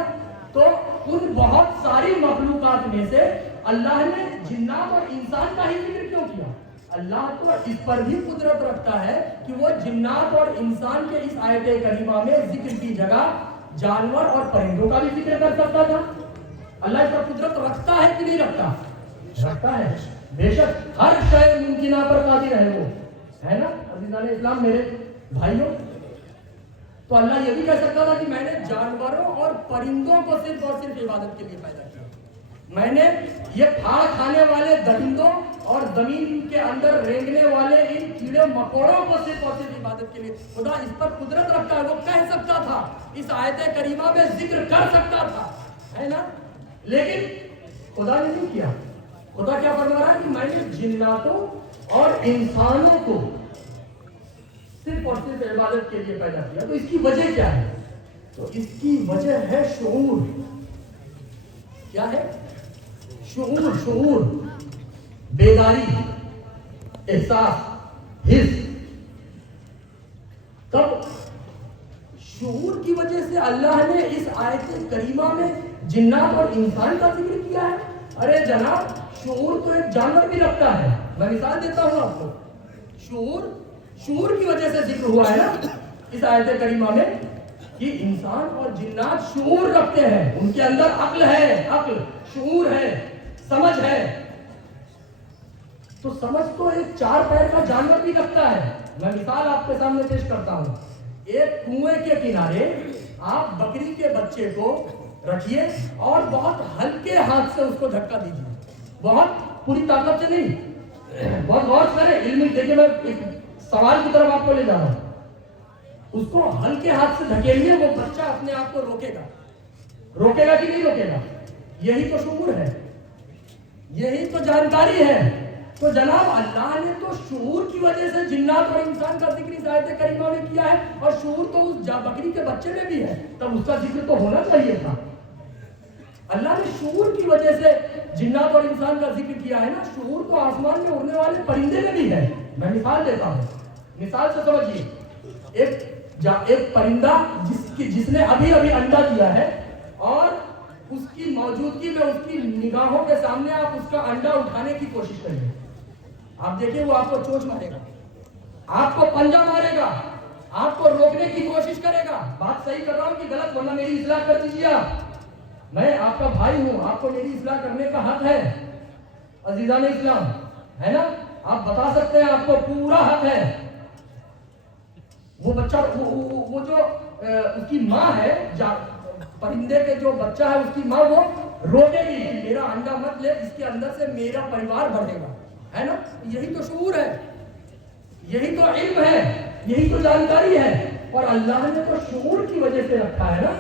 تو ان بہت ساری مخلوقات میں سے اللہ نے جنات اور انسان کا ہی ذکر کیوں کیا؟ اللہ تو اس پر بھی قدرت رکھتا ہے کہ وہ جنات اور انسان کے اس آیت کریمہ میں ذکر کی جگہ جانور اور پرندوں کا بھی ذکر کر سکتا تھا. اللہ اس پر قدرت رکھتا ہے کہ نہیں رکھتا؟ رکھتا ہے. بے شک ہر شے ممکنہ پر قادر ہے وہ، ہے نا عزیزان اسلام میرے بھائیوں. تو اللہ یہ بھی کہہ سکتا تھا کہ میں نے جانوروں اور پرندوں کو صرف اور صرف عبادت کے لیے پیدا کیا. میں نے یہ پھاڑ کھانے والے درندوں اور زمین کے اندر رینگنے والے ان کیڑے مکوڑوں کو صرف اور صرف عبادت کے لیے. خدا اس پر قدرت رکھتا ہے. وہ کہہ سکتا تھا، اس آیت کریمہ میں ذکر کر سکتا تھا، ہے نا. لیکن خدا نے نہیں کیا. خدا کیا فرما رہا ہے کہ میں نے جناتوں اور انسانوں کو صرف اور صرف عبادت کے لیے پیدا کیا. تو اس کی وجہ کیا ہے؟ تو اس کی وجہ ہے شعور. کیا ہے؟ شعور، بیداری، احساس، حس. تب شعور کی وجہ سے اللہ نے اس آیت کریمہ میں جنات اور انسان کا ذکر کیا ہے. ارے جناب شعور تو ایک جانور بھی رکھتا ہے. میں مثال دیتا ہوں آپ کو. شعور کی وجہ سے ذکر ہوا ہے نا اس آیت کریمہ میں کہ انسان اور جنات شعور رکھتے ہیں. ان کے اندر عقل ہے، عقل، شعور ہے، سمجھ ہے. تو سمجھ تو ایک 4 پیر کا جانور بھی رکھتا ہے. میں مثال آپ کے سامنے پیش کرتا ہوں. ایک کنویں کے کنارے آپ بکری کے بچے کو رکھیے اور بہت ہلکے ہاتھ سے اس کو دھکا دیجیے. بہت پوری طاقت سے نہیں. بہت غور کریں علمی. دیکھیے میں ایک سوال کی طرف آپ کو لے جا رہا ہوں. اس کو ہلکے ہاتھ سے دھکیلیے، وہ بچہ اپنے آپ کو روکے گا کہ نہیں روکے گا؟ یہی تو شعور ہے، یہی تو جانکاری ہے. تو جناب اللہ نے تو شعور کی وجہ سے جنات اور انسان کا ذکر اس آیت کریمہ میں کیا ہے. اور شعور تو اس بکری کے بچے میں بھی ہے. تب اس کا ذکر تو ہونا چاہیے تھا. اللہ نے شعور کی وجہ سے جنات اور انسان کا ذکر کیا ہے نا. شعور تو آسمان میں اڑنے والے پرندے میں بھی ہے. میں مثال دیتا ہوں. مثال سے سمجھیے. ایک پرندہ جس نے ابھی انڈا دیا ہے اور اس کی موجودگی میں اس کی نگاہوں کے سامنے آپ اس کا انڈا اٹھانے کی کوشش کریں. آپ دیکھیں وہ آپ کو چونچ مارے گا، آپ کو پنجہ مارے گا، آپ کو روکنے کی کوشش کرے گا. بات صحیح کر رہا ہوں کہ غلط؟ ورنہ میری اصلاح کر دیجیے. میں آپ کا بھائی ہوں، آپ کو میری اصلاح کرنے کا حق ہے عزیزان اسلام، ہے نا. آپ بتا سکتے ہیں، آپ کو پورا حق ہے. وہ بچہ وہ جو اس کی ماں ہے، پرندے کے جو بچہ ہے اس کی ماں وہ روکے گی کہ میرا انڈا مت لے، اس کے اندر سے میرا پریوار بڑھے گا، ہے نا. یہی تو شعور ہے، یہی تو علم ہے. یہی تو جانکاری ہے. اور اللہ نے تو شعور کی وجہ سے رکھا ہے نا.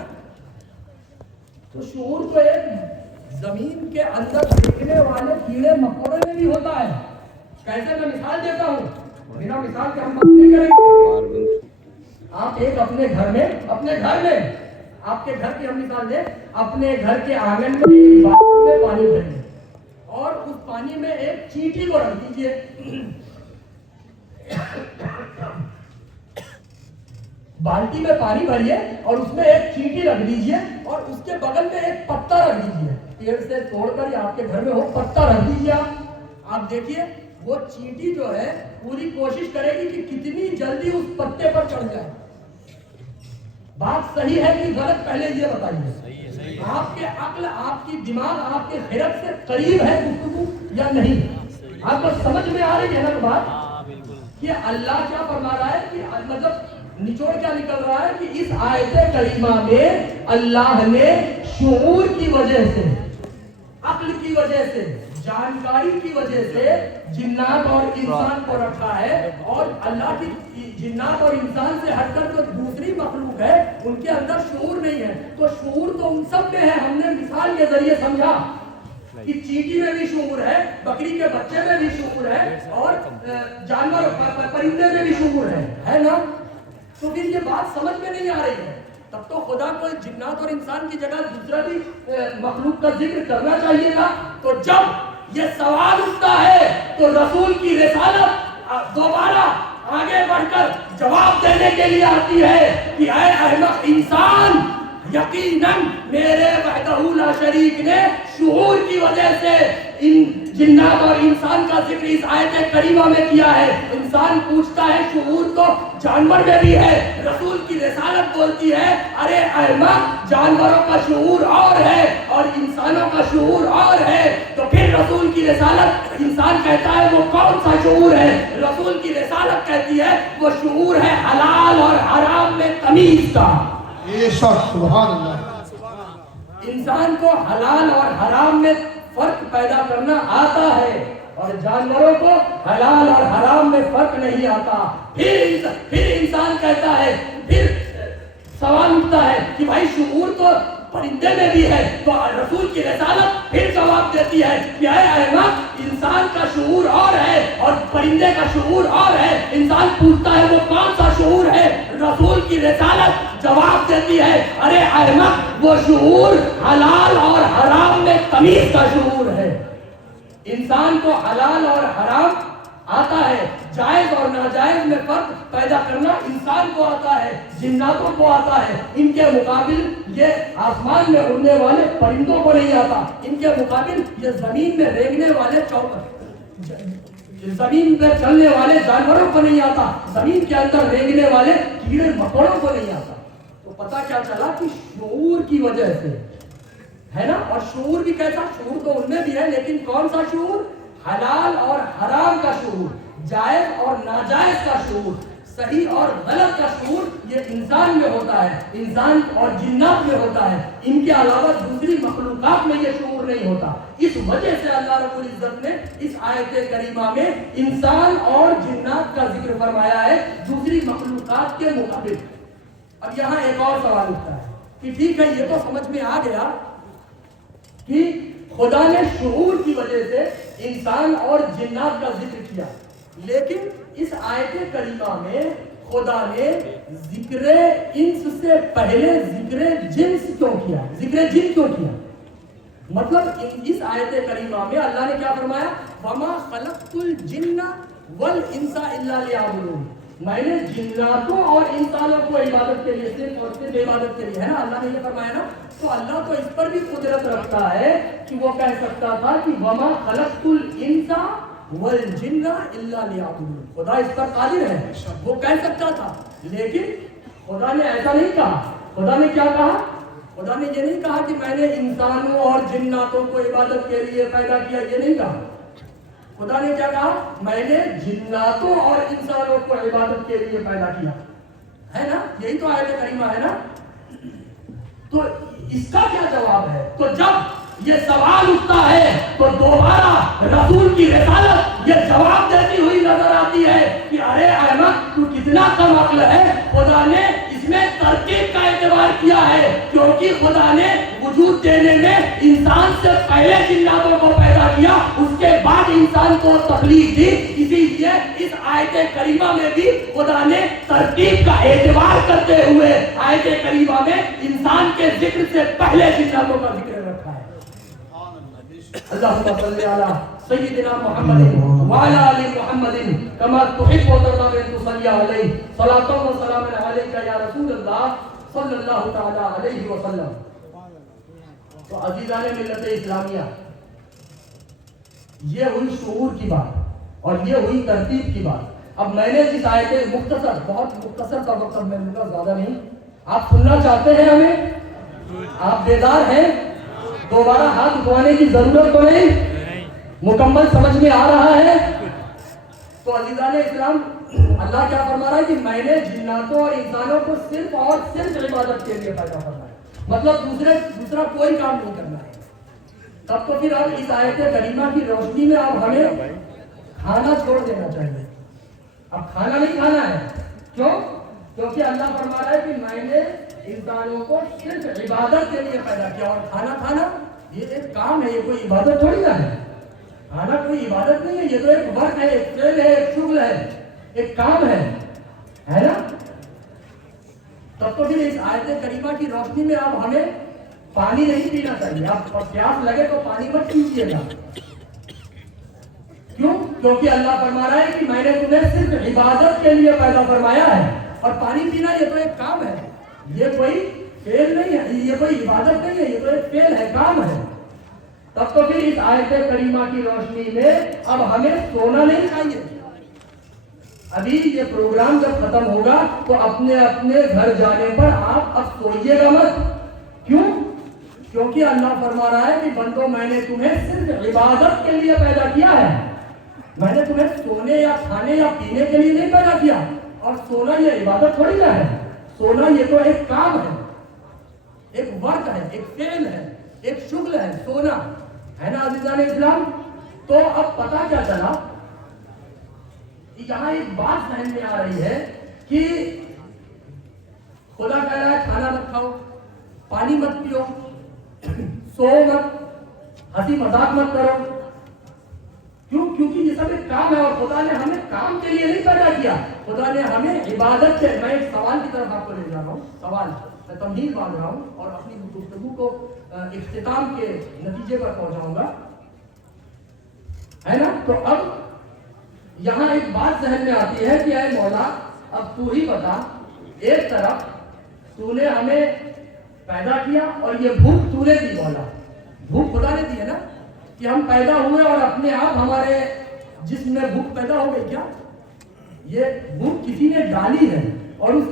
تو شعور تو ایک زمین کے اندر دیکھنے والے کیڑے مکوڑے میں بھی ہوتا ہے. کیسے میں مثال دیتا ہوں, بنا مثال کے ہم بات نہیں کریں گے. آپ ایک اپنے گھر میں آپ کے گھر کی ہم مثال دیں, اپنے گھر کے آنگن میں ایک بالٹی میں پانی بھریے اور اس پانی میں ایک چیٹی کو رکھ دیجیے. بالٹی میں پانی بھریے اور اس میں ایک چیٹی رکھ دیجیے اور اس کے بغل میں ایک پتا رکھ دیجیے. پیڑ سے توڑ کر یا آپ کے گھر میں ہو پتا رکھ دیجیے. آپ دیکھیے وہ چیٹی جو ہے پوری کوشش کرے گی کہ کتنی جلدی اس پتے پر چڑھ جائے. بات صحیح ہے کہ غلط, پہلے یہ بتائیے. آپ کے عقل, آپ کی دماغ, آپ کے خرد سے قریب ہے گفتگو یا نہیں؟ آپ کو سمجھ میں آ رہی ہے نا بات کہ اللہ کیا فرما رہا ہے, کہ مطلب نچوڑ کیا نکل رہا ہے کہ اس آیت کریمہ میں اللہ نے شعور کی وجہ سے, عقل کی وجہ سے, جانکاری کی وجہ سے جنات اور انسان کو رکھا ہے. اور اللہ کی جنات اور انسان سے ہٹ کر جو دوسری مخلوق ہے ان کے اندر شعور نہیں ہے. تو شعور تو ان سب میں ہے. ہم نے مثال کے ذریعے سمجھا کہ چیٹی میں بھی شعور ہے, بکری کے بچے میں بھی شعور ہے, اور جانور پرندے میں بھی شعور ہے نا. تو پھر یہ بات سمجھ میں نہیں آ رہی ہے. تب تو خدا کو جنات اور انسان کی جگہ دوسرا بھی مخلوق کا ذکر کرنا چاہیے تھا. تو جب یہ سوال اٹھتا ہے تو رسول کی رسالت دوبارہ آگے بڑھ کر جواب دینے کے لیے آتی ہے کہ اے احمق انسان, یقیناً میرے وحدہ لا شریک نے شعور کی وجہ سے ان جنات اور انسان کا ذکر اس آیت کریمہ میں کیا ہے. انسان پوچھتا ہے شعور تو جانور میں بھی ہے. رسول کی رسالت بولتی ہے ارے احمق, جانوروں کا شعور اور ہے اور انسانوں کا شعور اور ہے. تو پھر رسول کی رسالت, انسان کہتا ہے وہ کون سا شعور ہے؟ رسول کی رسالت کہتی ہے وہ شعور ہے حلال اور حرام میں تمیز کا. سبحان اللہ. انسان کو حلال اور حرام میں فرق پیدا کرنا آتا ہے اور جانوروں کو حلال اور حرام میں فرق نہیں آتا. پھر انسان کہتا ہے, پھر سوال اٹھتا ہے کہ بھائی شعور تو پرندے میں بھی ہے. تو رسول کی رسالت پھر جواب دیتی ہے کہ اے احمق, انسان کا شعور اور ہے اور پرندے کا شعور اور ہے. انسان پوچھتا ہے وہ کون سا شعور ہے؟ رسول کی رسالت جواب دیتی ہے ارے احمق, وہ شعور حلال اور حرام میں تمیز کا شعور ہے. انسان کو حلال اور حرام آتا ہے, جائز اور ناجائز میں فرق پیدا کرنا انسان کو آتا ہے, جناتوں کو آتا ہے. ان کے مقابل یہ آسمان میں اڑنے والے پرندوں کو نہیں آتا. ان کے مقابل یہ زمین میں رینگنے والے زمین پہ چلنے والے جانوروں کو نہیں آتا. زمین کے اندر رینگنے والے کیڑے مکوڑوں کو نہیں آتا. تو پتہ کیا چلا کہ شعور کی وجہ سے ہے نا. اور شعور بھی کیسا, شعور تو ان میں بھی ہے لیکن کون سا شعور؟ حلال اور حرام کا شعور, جائز اور ناجائز کا شعور, صحیح اور غلط کا شعور یہ انسان میں ہوتا ہے, انسان اور جنات میں ہوتا ہے. ان کے علاوہ دوسری مخلوقات میں یہ شعور نہیں ہوتا. اس وجہ سے اللہ رب العزت نے اس آیت کریمہ میں انسان اور جنات کا ذکر فرمایا ہے دوسری مخلوقات کے مقابل. اب یہاں ایک اور سوال اٹھتا ہے کہ ٹھیک ہے یہ تو سمجھ میں آ گیا کہ خدا نے شعور کی وجہ سے انسان اور جنات کا ذکر کیا, لیکن اس آیت کریمہ میں خدا نے ذکر انس سے پہلے ذکر جنس کیوں کیا, ذکر جن کیوں کیا؟ مطلب اس آیت کریمہ میں اللہ نے کیا فرمایا, وما خلقت الجن والانس الا لیعبدون, میں نے جناتوں اور انسانوں کو عبادت کے لیے صرف اور صرف عبادت کے لیے, ہے نا, اللہ نے یہ فرمایا نا. تو اللہ تو اس پر بھی قدرت رکھتا ہے کہ وہ کہہ سکتا تھا کہ وما خلقت الانس والجن الا لیعبدون, خدا اس پر قادر ہے, وہ کہہ سکتا تھا. لیکن خدا نے ایسا نہیں کہا. خدا نے کیا کہا؟ خدا نے یہ نہیں کہا کہ میں نے انسانوں اور جناتوں کو عبادت کے لیے پیدا کیا, یہ نہیں کہا. خدا نے کیا کہا؟ میں نے جناتوں اور انسانوں کو عبادت کے لیے پیدا کیا, ہے نا. یہی تو آیت کریمہ ہے نا. تو اس کا کیا جواب ہے؟ تو جب یہ سوال اٹھتا ہے تو دوبارہ رسول کی رسالت یہ جواب دیتی ہوئی نظر آتی ہے کہ ارے احمد تو اتنا کم عقل ہے خدا نے اس میں ترتیب کا اعتبار کیا ہے، کیونکہ خدا نے وجود دینے میں انسان سے پہلے جناتوں کو پیدا کیا، اس کے بعد انسان کو تخلیق دی. اسی لیے اس آیت کریمہ میں بھی خدا نے ترتیب کا اعتبار کرتے ہوئے آیت کریمہ میں انسان کے ذکر سے پہلے جناتوں کا ذکر رکھا ہے. اللهم صل على سيدنا محمد وعلى ال محمد كما تحب وترضى ان تصلي عليه صلاة وسلام عليك يا رسول الله صلی اللہ تعالی علیہ وسلم. تو عزیزان ملت اسلامیہ، یہ ہوئی شعور کی بات اور یہ ہوئی ترتیب کی بات. اب میں نے جس آیت مختصر، بہت مختصر کا وقت میں لوں گا، زیادہ نہیں. آپ سننا چاہتے ہیں ہمیں؟ آپ بیدار ہیں؟ دوبارہ ہاتھ اٹھوانے کی ضرورت تو نہیں؟ مکمل سمجھ میں آ رہا ہے؟ تو عزیزان اسلام، اللہ کیا فرما رہا ہے کہ میں نے جناتوں اور انسانوں کو صرف اور صرف عبادت کے لیے پیدا کرنا ہے، مطلب دوسرا کوئی کام نہیں کرنا ہے. تب تو پھر اب اس آیت کریمہ کی روشنی میں اب ہمیں کھانا چھوڑ دینا چاہیے. اب کھانا نہیں کھانا ہے. کیوں؟ کیونکہ اللہ فرما رہا ہے کہ میں نے انسانوں کو صرف عبادت کے لیے پیدا کیا، اور کھانا یہ ایک کام ہے، یہ کوئی عبادت تھوڑی نہ ہے. کھانا کوئی عبادت نہیں ہے، یہ تو ایک ورک ہے، ایک فعل ہے، ایک شغل ہے، ایک کام ہے نا. تب تو پھر اس آیت کریمہ کی روشنی میں اب ہمیں پانی نہیں پینا چاہیے. اب پیاس لگے تو پانی مت پیجیے گا. کیوں؟ کیونکہ اللہ فرما رہا ہے کہ میں نے تمہیں صرف عبادت کے لیے پیدا فرمایا ہے، اور پانی پینا یہ تو ایک کام ہے، یہ کوئی فعل نہیں ہے، یہ کوئی عبادت نہیں ہے، یہ تو ایک فعل ہے، کام ہے. تب تو پھر اس آیت کریمہ کی روشنی میں اب ہمیں سونا نہیں چاہیے. ابھی یہ پروگرام جب ختم ہوگا تو اپنے اپنے گھر جانے پر آپ اب سوئیے گا مت. کیوں؟ کیونکہ اللہ فرما رہا ہے کہ بندو میں نے تمہیں صرف عبادت کے لیے پیدا کیا ہے، میں نے تمہیں سونے یا کھانے یا پینے کے لیے نہیں پیدا کیا. اور سونا یہ عبادت تھوڑی نہ ہے، سونا یہ تو ایک کام ہے، ایک ورک ہے، ایک فعل ہے، ایک شغل ہے، سونا ہے نا عزیزان اسلام. تو اب پتہ کیا چلا، یہاں ایک بات ذہن میں آ رہی ہے کہ خدا کہہ رہا ہے کھانا مت کھاؤ، پانی مت پیو، سو مت، ہنسی مذاق مت کرو. کیوں؟ کیونکہ یہ سب ایک کام ہے، اور خدا نے ہمیں کام کے لیے نہیں پیدا کیا، خدا نے ہمیں عبادت سے. میں ایک سوال کی طرف آپ کو لے جا رہا ہوں، سوال میں تمہید باندھ رہا ہوں اور اپنی گفتگو کو اختتام کے نتیجے پر پہنچاؤں گا، ہے نا. تو اب یہاں ایک بات ذہن میں آتی ہے کہ اے مولا اب تو ہی بتا، ایک طرف تو نے ہمیں پیدا کیا اور یہ بھوک تو نے دی، مولا بھوک خدا نے دی ہے نا، کہ ہم پیدا ہوئے اور اپنے آپ ہمارے جسم میں بھوک پیدا ہو گئی. کیا یہ بھوک کسی نے ڈالی ہے، اور اس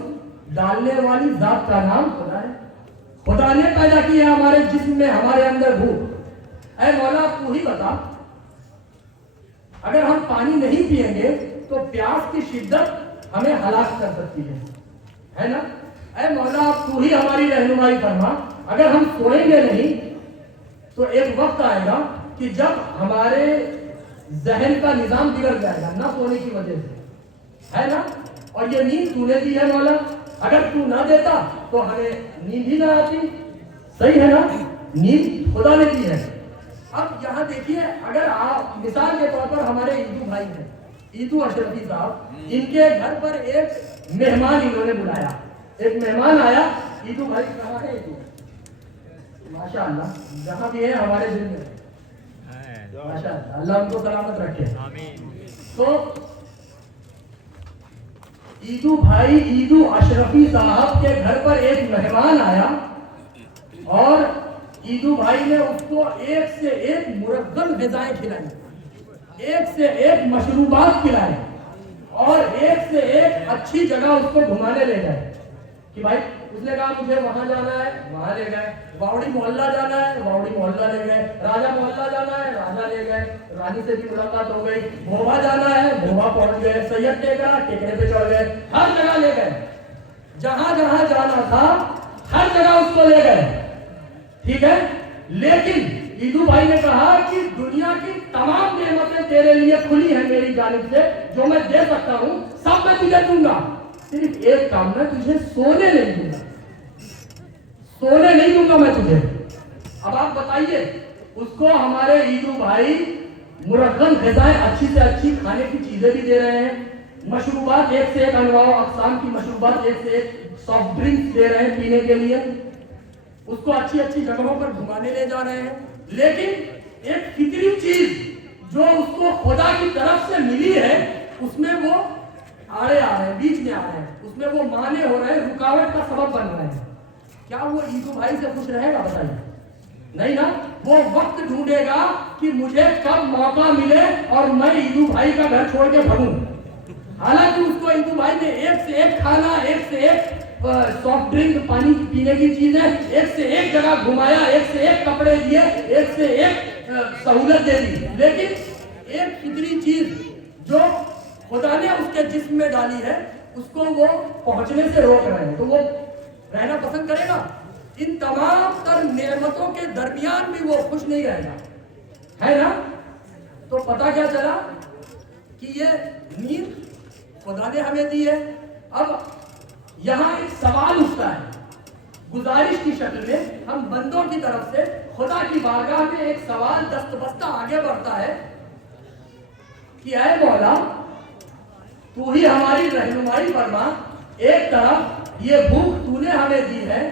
ڈالنے والی ذات کا نام خدا ہے. خدا نے پیدا کی ہے ہمارے جسم میں، ہمارے اندر بھوک. اے مولا تو ہی بتا، اگر ہم پانی نہیں پیئیں گے تو پیاس کی شدت ہمیں ہلاک کر سکتی ہے نا. اے مولا تو ہی ہماری رہنمائی فرما، اگر ہم سوئیں گے نہیں تو ایک وقت آئے گا کہ جب ہمارے ذہن کا نظام بگڑ جائے گا نہ سونے کی وجہ سے، ہے نا. اور یہ نیند تو نے دی ہے مولا، اگر تو نہ دیتا تو ہمیں نیند ہی نہ آتی. صحیح ہے نا، نیند خدا نے دی ہے. اب یہاں دیکھیے، اگر آپ مثال کے طور پر ہمارے عیدو بھائی ہیں، عیدو اشرفی صاحب، ان کے گھر پر ایک مہمان انہوں نے بلایا، ایک مہمان آیا. عیدو بھائی کہاں ہے؟ عیدو ماشاء اللہ جہاں بھی ہے ہمارے دل میں، ماشاء اللہ، اللہ ان کو سلامت رکھے. تو عیدو بھائی، عیدو اشرفی صاحب کے گھر پر ایک مہمان آیا، اور عیدو بھائی نے اس کو ایک سے ایک مرغن غذائیں کھلائی، ایک سے ایک مشروبات کھلائے، اور ایک سے ایک اچھی جگہ اس کو گھمانے لے گئے. کہ بھائی اس نے کہا مجھے وہاں جانا ہے، وہاں لے گئے. واوڑی محلہ جانا ہے، واوڑی محلہ لے گئے. راجا محلہ جانا ہے، راجا لے گئے. رانی سے بھی ملاقات ہو گئی. بھوبا جانا ہے، بھوبا پہنچ گئے. سید ٹیکرا، ٹیکرے پہ چڑھ گئے. ہر جگہ لے گئے، جہاں جہاں جانا تھا ہر جگہ اس کو لے گئے. ٹھیک ہے، لیکن عیدو بھائی نے کہا کہ دنیا کی تمام نعمتیں تیرے لیے کھلی ہیں میری جانب سے، جو میں دے سکتا ہوں سب میں تجھے دوں گا، صرف ایک کام میں تجھے سونے نہیں دوں گا, سونے نہیں دوں گا میں تجھے. اب آپ بتائیے, اس کو ہمارے عیدو بھائی مرغن غذائیں اچھی سے اچھی کھانے کی چیزیں بھی دے رہے ہیں, مشروبات ایک سے ایک انواع و اقسام کی مشروبات, ایک سے ایک سافٹ ڈرنکس دے رہے ہیں پینے کے لیے, اس کو اچھی اچھی جگہوں پر گھمانے لے جا رہے ہیں. لیکن ایک فطری چیز جو اس کو خدا کی طرف سے ملی ہے, اس میں وہ آڑے آ رہے ہیں, بیچ میں آ رہے ہیں, اس میں وہ مانے ہو رہے ہیں, رکاوٹ کا سبب بن رہے ہیں. کیا وہ عیدو بھائی سے خوش رہے گا؟ بتائیے. نہیں نا. وہ وقت ڈھونڈے گا کہ مجھے کب موقع ملے اور میں عیدو بھائی کا گھر چھوڑ کے بھگوں. حالانکہ اس کو عیدو بھائی نے ایک سے ایک کھانا, ایک سے ایک سافٹ ڈرنک, پانی پینے کی چیزیں, ایک سے ایک جگہ گھمایا, ایک سے ایک کپڑے دیے, ایک سے ایک سہولت دے دی. لیکن ایک فطری چیز جو خدا نے اس کے جسم میں ڈالی ہے, اس کو وہ پہنچنے سے روک رہے ہیں. تو وہ رہنا پسند کرے گا؟ ان تمام تر نعمتوں کے درمیان بھی وہ خوش نہیں رہے گا, ہے نا. تو پتہ کیا چلا کہ یہ نیند خدا نے ہمیں دی ہے. اب یہاں ایک سوال اٹھتا ہے, گزارش کی شکل میں ہم بندوں کی طرف سے خدا کی بارگاہ میں ایک سوال دست بستہ آگے بڑھتا ہے کہ اے مولا, تو ہی ہماری رہنمائی فرما. ایک طرف یہ بھوک تو نے ہمیں دی ہے,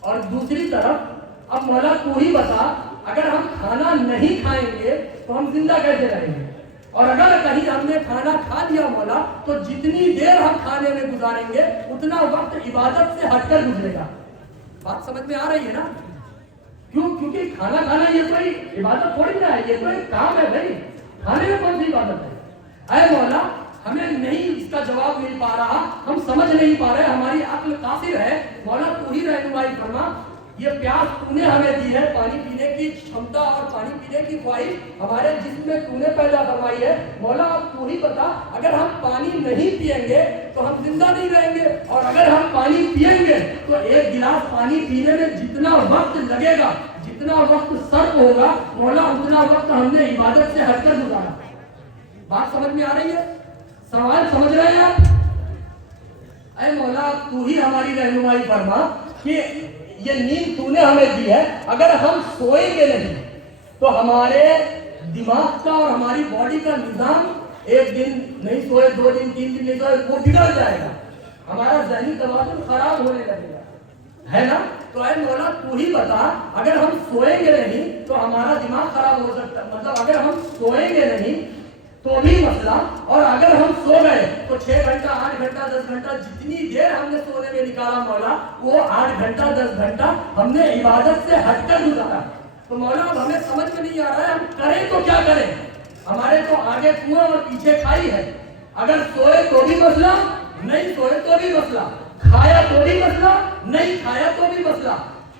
اور دوسری طرف اب مولا تو ہی بتا, اگر ہم کھانا نہیں کھائیں گے تو ہم زندہ کیسے رہیں گے؟ اور اگر کہیں ہم نے کھانا کھا لیا مولا, تو جتنی دیر ہم کھانے میں گزاریں گے اتنا وقت عبادت سے ہٹ کر گزرے گا. بات سمجھ میں آ رہی ہے نا؟ کیونکہ کھانا کھانا یہ کوئی عبادت تھوڑی نہ ہے, یہ تو ایک کام ہے بھائی. کھانے میں کون سی عبادت ہے؟ اے مولا, ہمیں نہیں اس کا جواب مل پا رہا, ہم سمجھ نہیں پا رہے, ہماری عقل قاصر ہے. مولا تو ہی رہنمائی فرما. یہ پیاس تو نے ہمیں دی ہے, پانی پینے کی چھمتا اور پانی پینے کی خواہش ہمارے جسم میں تو نے پیدا فرمائی ہے. مولا اب تو ہی بتا, اگر ہم پانی نہیں پیئیں گے تو ہم زندہ نہیں رہیں گے, اور اگر ہم پانی پیئیں گے تو ایک گلاس پانی پینے میں جتنا وقت لگے گا, جتنا وقت صرف ہوگا مولا, اتنا وقت ہم نے عبادت سے ہٹ کر گزارا. بات سمجھ میں آ رہی ہے؟ سوال سمجھ رہے ہیں آپ؟ اے مولا تو ہی ہماری رہنمائی فرما کہ یہ نیند تو نے ہمیں دی ہے, اگر ہم سوئیں گے نہیں تو ہمارے دماغ کا اور ہماری باڈی کا نظام, ایک دن نہیں سوئے, 2 دن 3 دن نہیں سوئے, وہ بگڑ جائے گا, ہمارا ذہنی توازن خراب ہونے لگے گا, ہے نا. تو اے مولا تو ہی بتا, اگر ہم سوئیں گے نہیں تو ہمارا دماغ خراب ہو سکتا ہے, مطلب اگر ہم سوئیں گے نہیں تو بھی مسئلہ, اور اگر ہم سو گئے تو 6 گھنٹہ 8 گھنٹہ 10 گھنٹہ جتنی دیر ہم نے سونے میں نکالا مولا, وہ 8 گھنٹہ 10 گھنٹہ ہم نے عبادت سے ہٹ کر گزارا. تو مولا اب ہمیں سمجھ میں نہیں آ رہا ہے ہم کریں تو کیا کریں. ہمارے تو آگے کنواں اور پیچھے کھائی ہے. اگر سوئے تو بھی مسئلہ, نہیں سوئے تو بھی مسئلہ, کھایا تو بھی مسئلہ, نہیں کھایا تو بھی مسئلہ,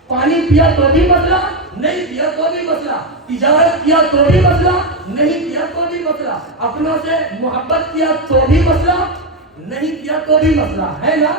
پانی پیا تو بھی مسئلہ, نہیں پیا تو بھی مسئلہ, تجارت کیا تو بھی مسئلہ, نہیں کیا تو بھی مسئلہ, اپنوں سے محبت کیا تو بھی مسئلہ, نہیں کیا تو بھی مسئلہ, ہے نا.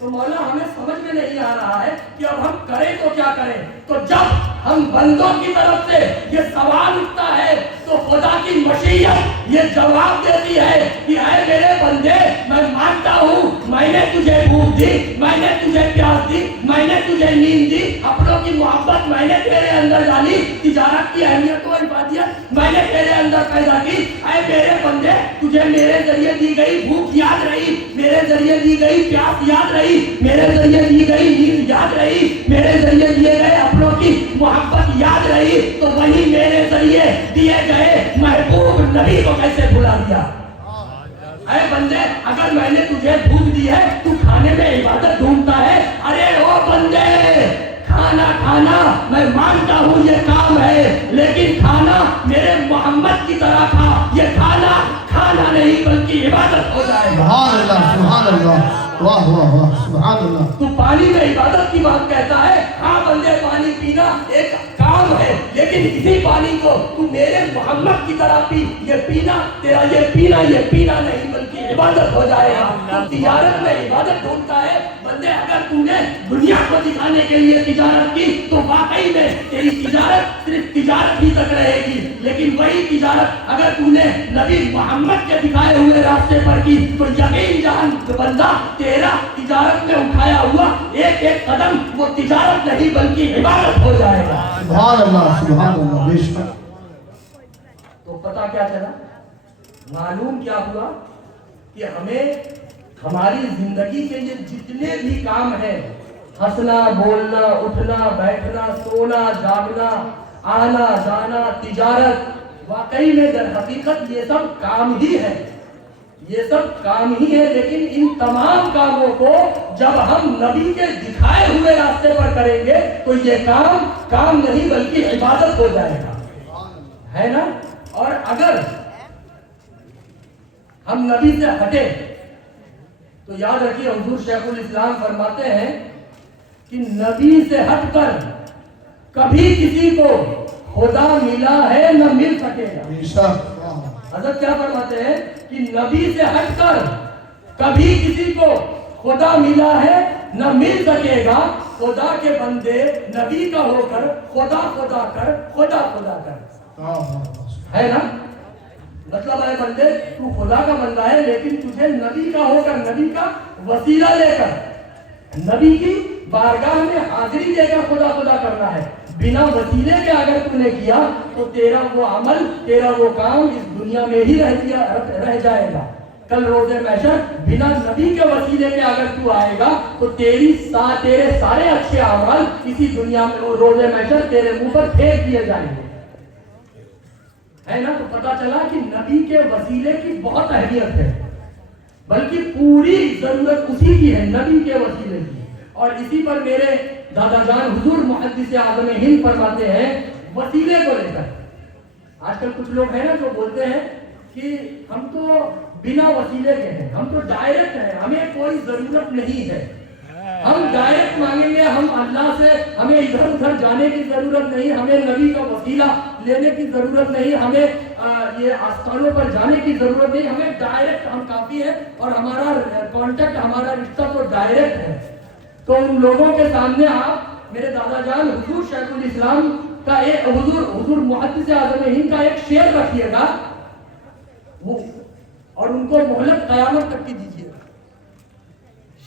تو مولا ہمیں سمجھ میں نہیں آ رہا ہے کہ اب ہم کریں تو کیا کریں. تو جب ہم بندوں کی طرف سے یہ سوال اٹھتا ہے تو خدا کی مشیت یہ جواب دیتی ہے کہ اے میرے بندے, میں مانتا ہوں میں نے تجھے بھوک دی, میں نے تجھے پیاس دی, میں نے تجھے نیند دی, اپنوں کی محبت میں نے تیرے اندر ڈالی, تجارت کی اہمیت و افادیت میں نے تیرے اندر پیدا کی. اے میرے بندے, تجھے میرے ذریعے دی گئی بھوک یاد رہی, میرے ذریعے دی گئی پیاس یاد رہی, میرے ذریعے دی گئی نیند یاد رہی, میرے ذریعے دیے گئے اپنوں کی محبت یاد رہی, تو وہی میرے ذریعے دیے گئے محبوب نبی کو کیسے بھلا دیا. اے بندے, اگر میں نے تجھے بھوک دی ہے تو کھانے میں عبادت ڈھونڈتا ہے. ارے او بندے, کھانا کھانا میں مانتا ہوں یہ کام ہے, لیکن کھانا میرے محمد کی طرح کھا. یہ کھانا کھانا نہیں بلکہ عبادت ہو جائے. سبحان اللہ, سبحان اللہ, واہ واہ واہ, سبحان اللہ. تو پانی میں عبادت کی بات کہتا ہے. ہاں بندے, پانی پینا ایک کام ہے, لیکن اسی پانی کو تو میرے محمد کی طرح پی. یہ پینا تیرا یہ پینا نہیں بلکہ عبادت ہو جائے گا. تو تجارت میں عبادت ڈھونڈتا ہے. بندے, اگر تم نے دنیا کو دکھانے کے لیے تجارت کی تو واقعی میں تیری تجارت صرف تجارت ہی تک رہے گی، لیکن وہی تجارت اگر تم نے نبی محمد کے دکھائے ہوئے راستے پر کی تو یقین جان بندہ تیرا تجارت میں اٹھایا ہوا ایک ایک قدم وہ تجارت نہیں بلکہ عبادت ہو جائے گا۔ سبحان اللہ بے شک۔ تو پتہ کیا چلا، معلوم کیا ہوا کہ ہمیں ہماری زندگی کے یہ جتنے بھی کام ہیں، ہنسنا بولنا اٹھنا بیٹھنا سونا جاگنا آنا جانا تجارت، واقعی میں در حقیقت یہ سب کام ہی ہے، یہ سب کام ہی ہے، لیکن ان تمام کاموں کو جب ہم نبی کے دکھائے ہوئے راستے پر کریں گے تو یہ کام نہیں بلکہ عبادت ہو جائے گا، ہے نا؟ اور اگر ہم نبی سے ہٹے تو یاد رکھیے حضور شیخ الاسلام فرماتے ہیں کہ نبی سے ہٹ کر کبھی کسی کو خدا ملا ہے نہ مل سکے گا۔ حضرت کیا فرماتے ہیں کہ نبی سے ہٹ کر کبھی کسی کو خدا ملا ہے نہ مل سکے گا، خدا کے بندے نبی کا ہو کر خدا خدا کر خدا خدا کر، ہے نا؟ مطلب ہے بندے تو خدا کا بندہ ہے لیکن تجھے نبی کا ہو کر نبی کا وسیلہ لے کر نبی کی بارگاہ میں حاضری دے کر خدا خدا کرنا ہے۔ بنا وسیلے کے اگر تو نے کیا تو تیرا وہ عمل تیرا وہ کام اس دنیا میں ہی رہ جائے گا۔ کل روز محشر بنا نبی کے وسیلے کے اگر تو آئے گا تو تیرے سارے اچھے اعمال اسی دنیا میں روز محشر تیرے منہ پر پھینک دیے جائیں گے، ہے نا؟ تو پتہ چلا کہ نبی کے وسیلے کی بہت اہمیت ہے، بلکہ پوری ضرورت اسی کی ہے، نبی کے وسیلے کی۔ اور اسی پر میرے دادا جان حضور محدث اعظم ہند فرماتے ہیں وسیلے کو لے کر، آج کل کچھ لوگ ہیں نا جو بولتے ہیں کہ ہم تو بنا وسیلے کے ہیں، ہم تو ڈائریکٹ ہیں، ہمیں کوئی ضرورت نہیں ہے، ہم ڈائریکٹ مانگیں گے ہم اللہ سے، ہمیں ادھر ادھر جانے کی ضرورت نہیں، ہمیں نبی کا وسیلہ لینے کی ضرورت نہیں، ہمیں یہ آستانوں پر جانے کی ضرورت نہیں، ہمیں ڈائریکٹ ہم کافی ہے اور ہمارا کانٹیکٹ ہمارا رشتہ تو ڈائریکٹ ہے۔ تو ان لوگوں کے سامنے آپ میرے دادا جان حضور شیخ الاسلام کا ایک حضور محدث اعظم ہند کا ایک شعر رکھیے گا اور ان کو مہلت قیامت تک کی دیجیے گا،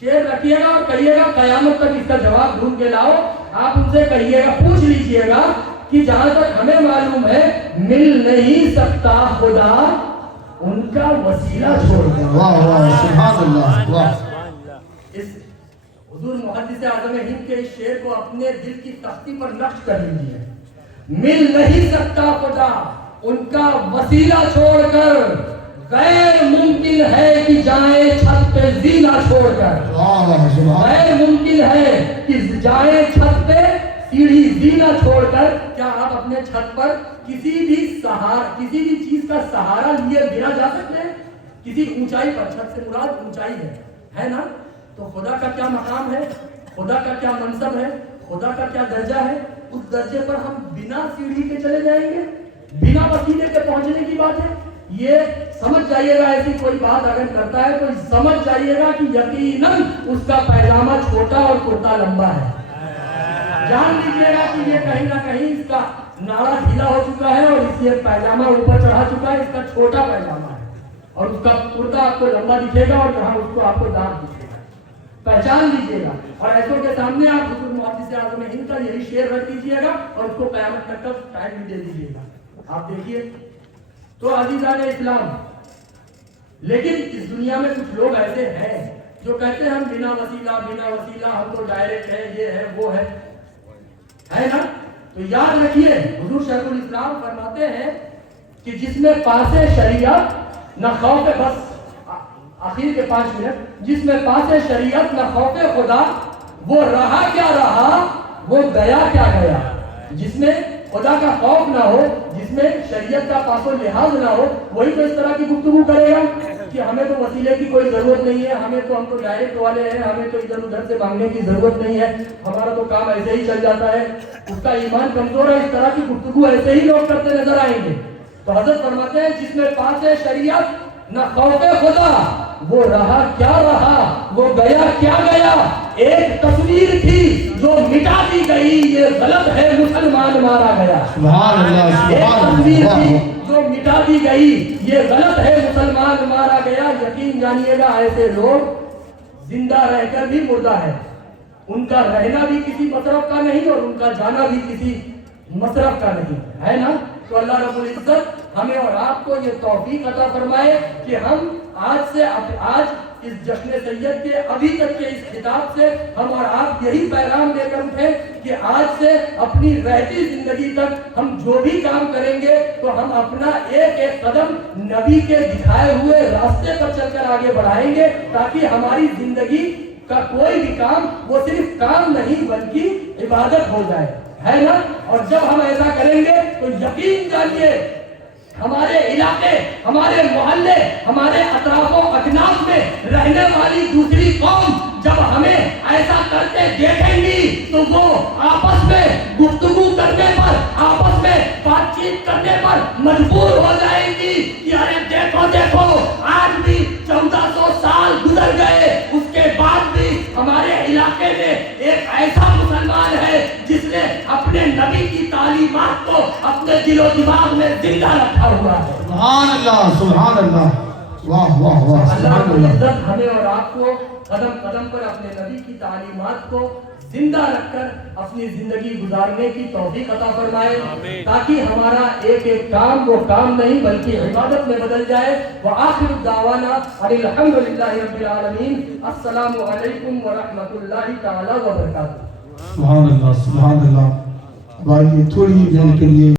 شعر رکھیے گا اور کہیے گا قیامت تک اس کا جواب ڈھونڈ کے لاؤ۔ آپ ان سے کہیے گا پوچھ لیجیے گا کہ جہاں تک ہمیں معلوم ہے مل نہیں سکتا خدا ان کا وسیلہ چھوڑ کر۔ واہ واہ سبحان اللہ واہ۔ اس حضور محدث اعظم ہند کے اس شعر کو اپنے دل کی تختی پر نقش کر لیجیے، مل نہیں سکتا خدا ان کا وسیلہ چھوڑ کر، غیر ممکن ہے کہ جائیں چھت پہ زینہ چھوڑ کر، غیر ممکن ہے کہ جائیں چھت پہ سیڑھی زینہ چھوڑ کر۔ کیا آپ اپنے چھت پر کسی بھی چیز کا سہارا لیے گرا جا سکتے ہیں؟ کسی اونچائی پر، چھت سے مراد اونچائی ہے نا؟ تو خدا کا کیا مقام ہے، خدا کا کیا منصب ہے، خدا کا کیا درجہ ہے، اس درجے پر ہم بنا سیڑھی کے چلے جائیں گے، بنا وسیلے کے پہنچنے کی بات ہے۔ یہ سمجھ جائیے گا، ایسی کوئی بات اگر کرتا ہے تو سمجھ جائیے گا کہ یقیناً اس کا پیجامہ چھوٹا اور کرتا لمبا ہے، جان لیجیے گا کہ یہ کہیں نہ کہیں اس کا ناڑا ڈھیلا ہو چکا ہے اور اس لیے پیجامہ اوپر چڑھا چکا ہے، اس کا چھوٹا پیجامہ ہے اور اس کا کرتا آپ کو لمبا دکھے گا اور جہاں اس کو آپ کو داغ دکھے گا، پہچان لیجیے گا۔ اور ایسوں کے سامنے آپ حضور محدث اعظم ہند کا یہی شعر رکھ دیجیے گا اور اس کو قیامت تک کا ٹائم بھی دے دیجیے گا، آپ دیکھیے۔ تو عزیزان اسلام، لیکن اس دنیا میں کچھ لوگ ایسے ہیں جو کہتے ہیں ہم بنا وسیلہ ہم تو ڈائریکٹ ہے، یہ ہے وہ ہے نا؟ تو یاد رکھیے حضور شیخ الاسلام فرماتے ہیں کہ جس میں پاس شریعت نہ خوف، بس آخر کے 5 منٹ، جس میں پاس شریعت نہ خوف خدا، وہ رہا کیا رہا وہ گیا کیا گیا۔ جس میں خدا کا خوف نہ ہو، جس میں شریعت کا پاس و لحاظ نہ ہو، وہی تو اس طرح کی گفتگو کرے گا کہ ہمیں تو وسیلے کی کوئی ضرورت نہیں ہے، ہم تو ڈائریکٹ والے ہیں، ہمیں تو ادھر ادھر سے مانگنے کی ضرورت نہیں ہے، ہمارا تو کام ایسے ہی چل جاتا ہے، اس کا ایمان کمزور ہے۔ اس طرح کی گفتگو ایسے ہی لوگ کرتے نظر آئیں گے۔ تو حضرت فرماتے ہیں جس میں پاس شریعت نہ خوف خدا، وہ رہا کیا رہا وہ گیا کیا گیا۔ ایک تصویر تھی جو مٹا دی گئی، یہ غلط ہے مسلمان مارا گیا۔ سبحان اللہ ایک سبحان تصویر تھی اللہ جو مٹا دی گئی، یہ غلط ہے مسلمان مارا گیا۔ یقین جانیے گا ایسے لوگ زندہ رہ کر بھی مردہ ہے، ان کا رہنا بھی کسی مصرف کا نہیں اور ان کا جانا بھی کسی مصرف کا نہیں ہے نا۔ تو اللہ رب العزت ہمیں اور آپ کو یہ توفیق عطا فرمائے کہ ہم آج اس جشن سید کے ابھی تک کے اس خطاب سے ہم اور آپ یہی پیغام لے کر اٹھے کہ آج سے اپنی رہتی زندگی تک ہم جو بھی کام کریں گے تو ہم اپنا ایک ایک قدم نبی کے دکھائے ہوئے راستے پر چل کر آگے بڑھائیں گے، تاکہ ہماری زندگی کا کوئی بھی کام وہ صرف کام نہیں بلکہ عبادت ہو جائے، ہے نا۔ اور جب ہم ایسا کریں گے تو یقین جانیے ہمارے علاقے، ہمارے محلے، ہمارے اطراف و اکناف میں رہنے والی دوسری قوم جب ہمیں ایسا کرتے دیکھیں گی تو وہ آپس میں گفتگو کرنے پر، آپس میں بات چیت کرنے پر مجبور ہو جائیں گی کہ ارے دیکھو دیکھو آج بھی 1400 سال گزر گئے، اس کے بعد بھی ہمارے علاقے میں ایک ایسا مسلمان ہے جس نے اپنے نبی کی تعلیمات کو اپنے دل و دماغ میں زندہ رکھا ہوا ہے۔ سبحان اللہ سبحان اللہ، واہ واہ واہ، اللہ سبحان رب اللہ۔ العزت ہمیں اور آپ کو قدم قدم پر اپنے نبی کی تعلیمات کو زندہ رکھ کر اپنی زندگی گزارنے کی توفیق عطا فرمائے، تاکہ ہمارا ایک ایک کام وہ کام نہیں بلکہ عبادت میں بدل جائے۔ وآخر دعوانا الحمدللہ رب العالمین، السلام علیکم ورحمۃ اللہ تعالی وبرکاتہ۔ سبحان اللہ سبحان اللہ۔ بھائی تھوڑی دیر کے لیے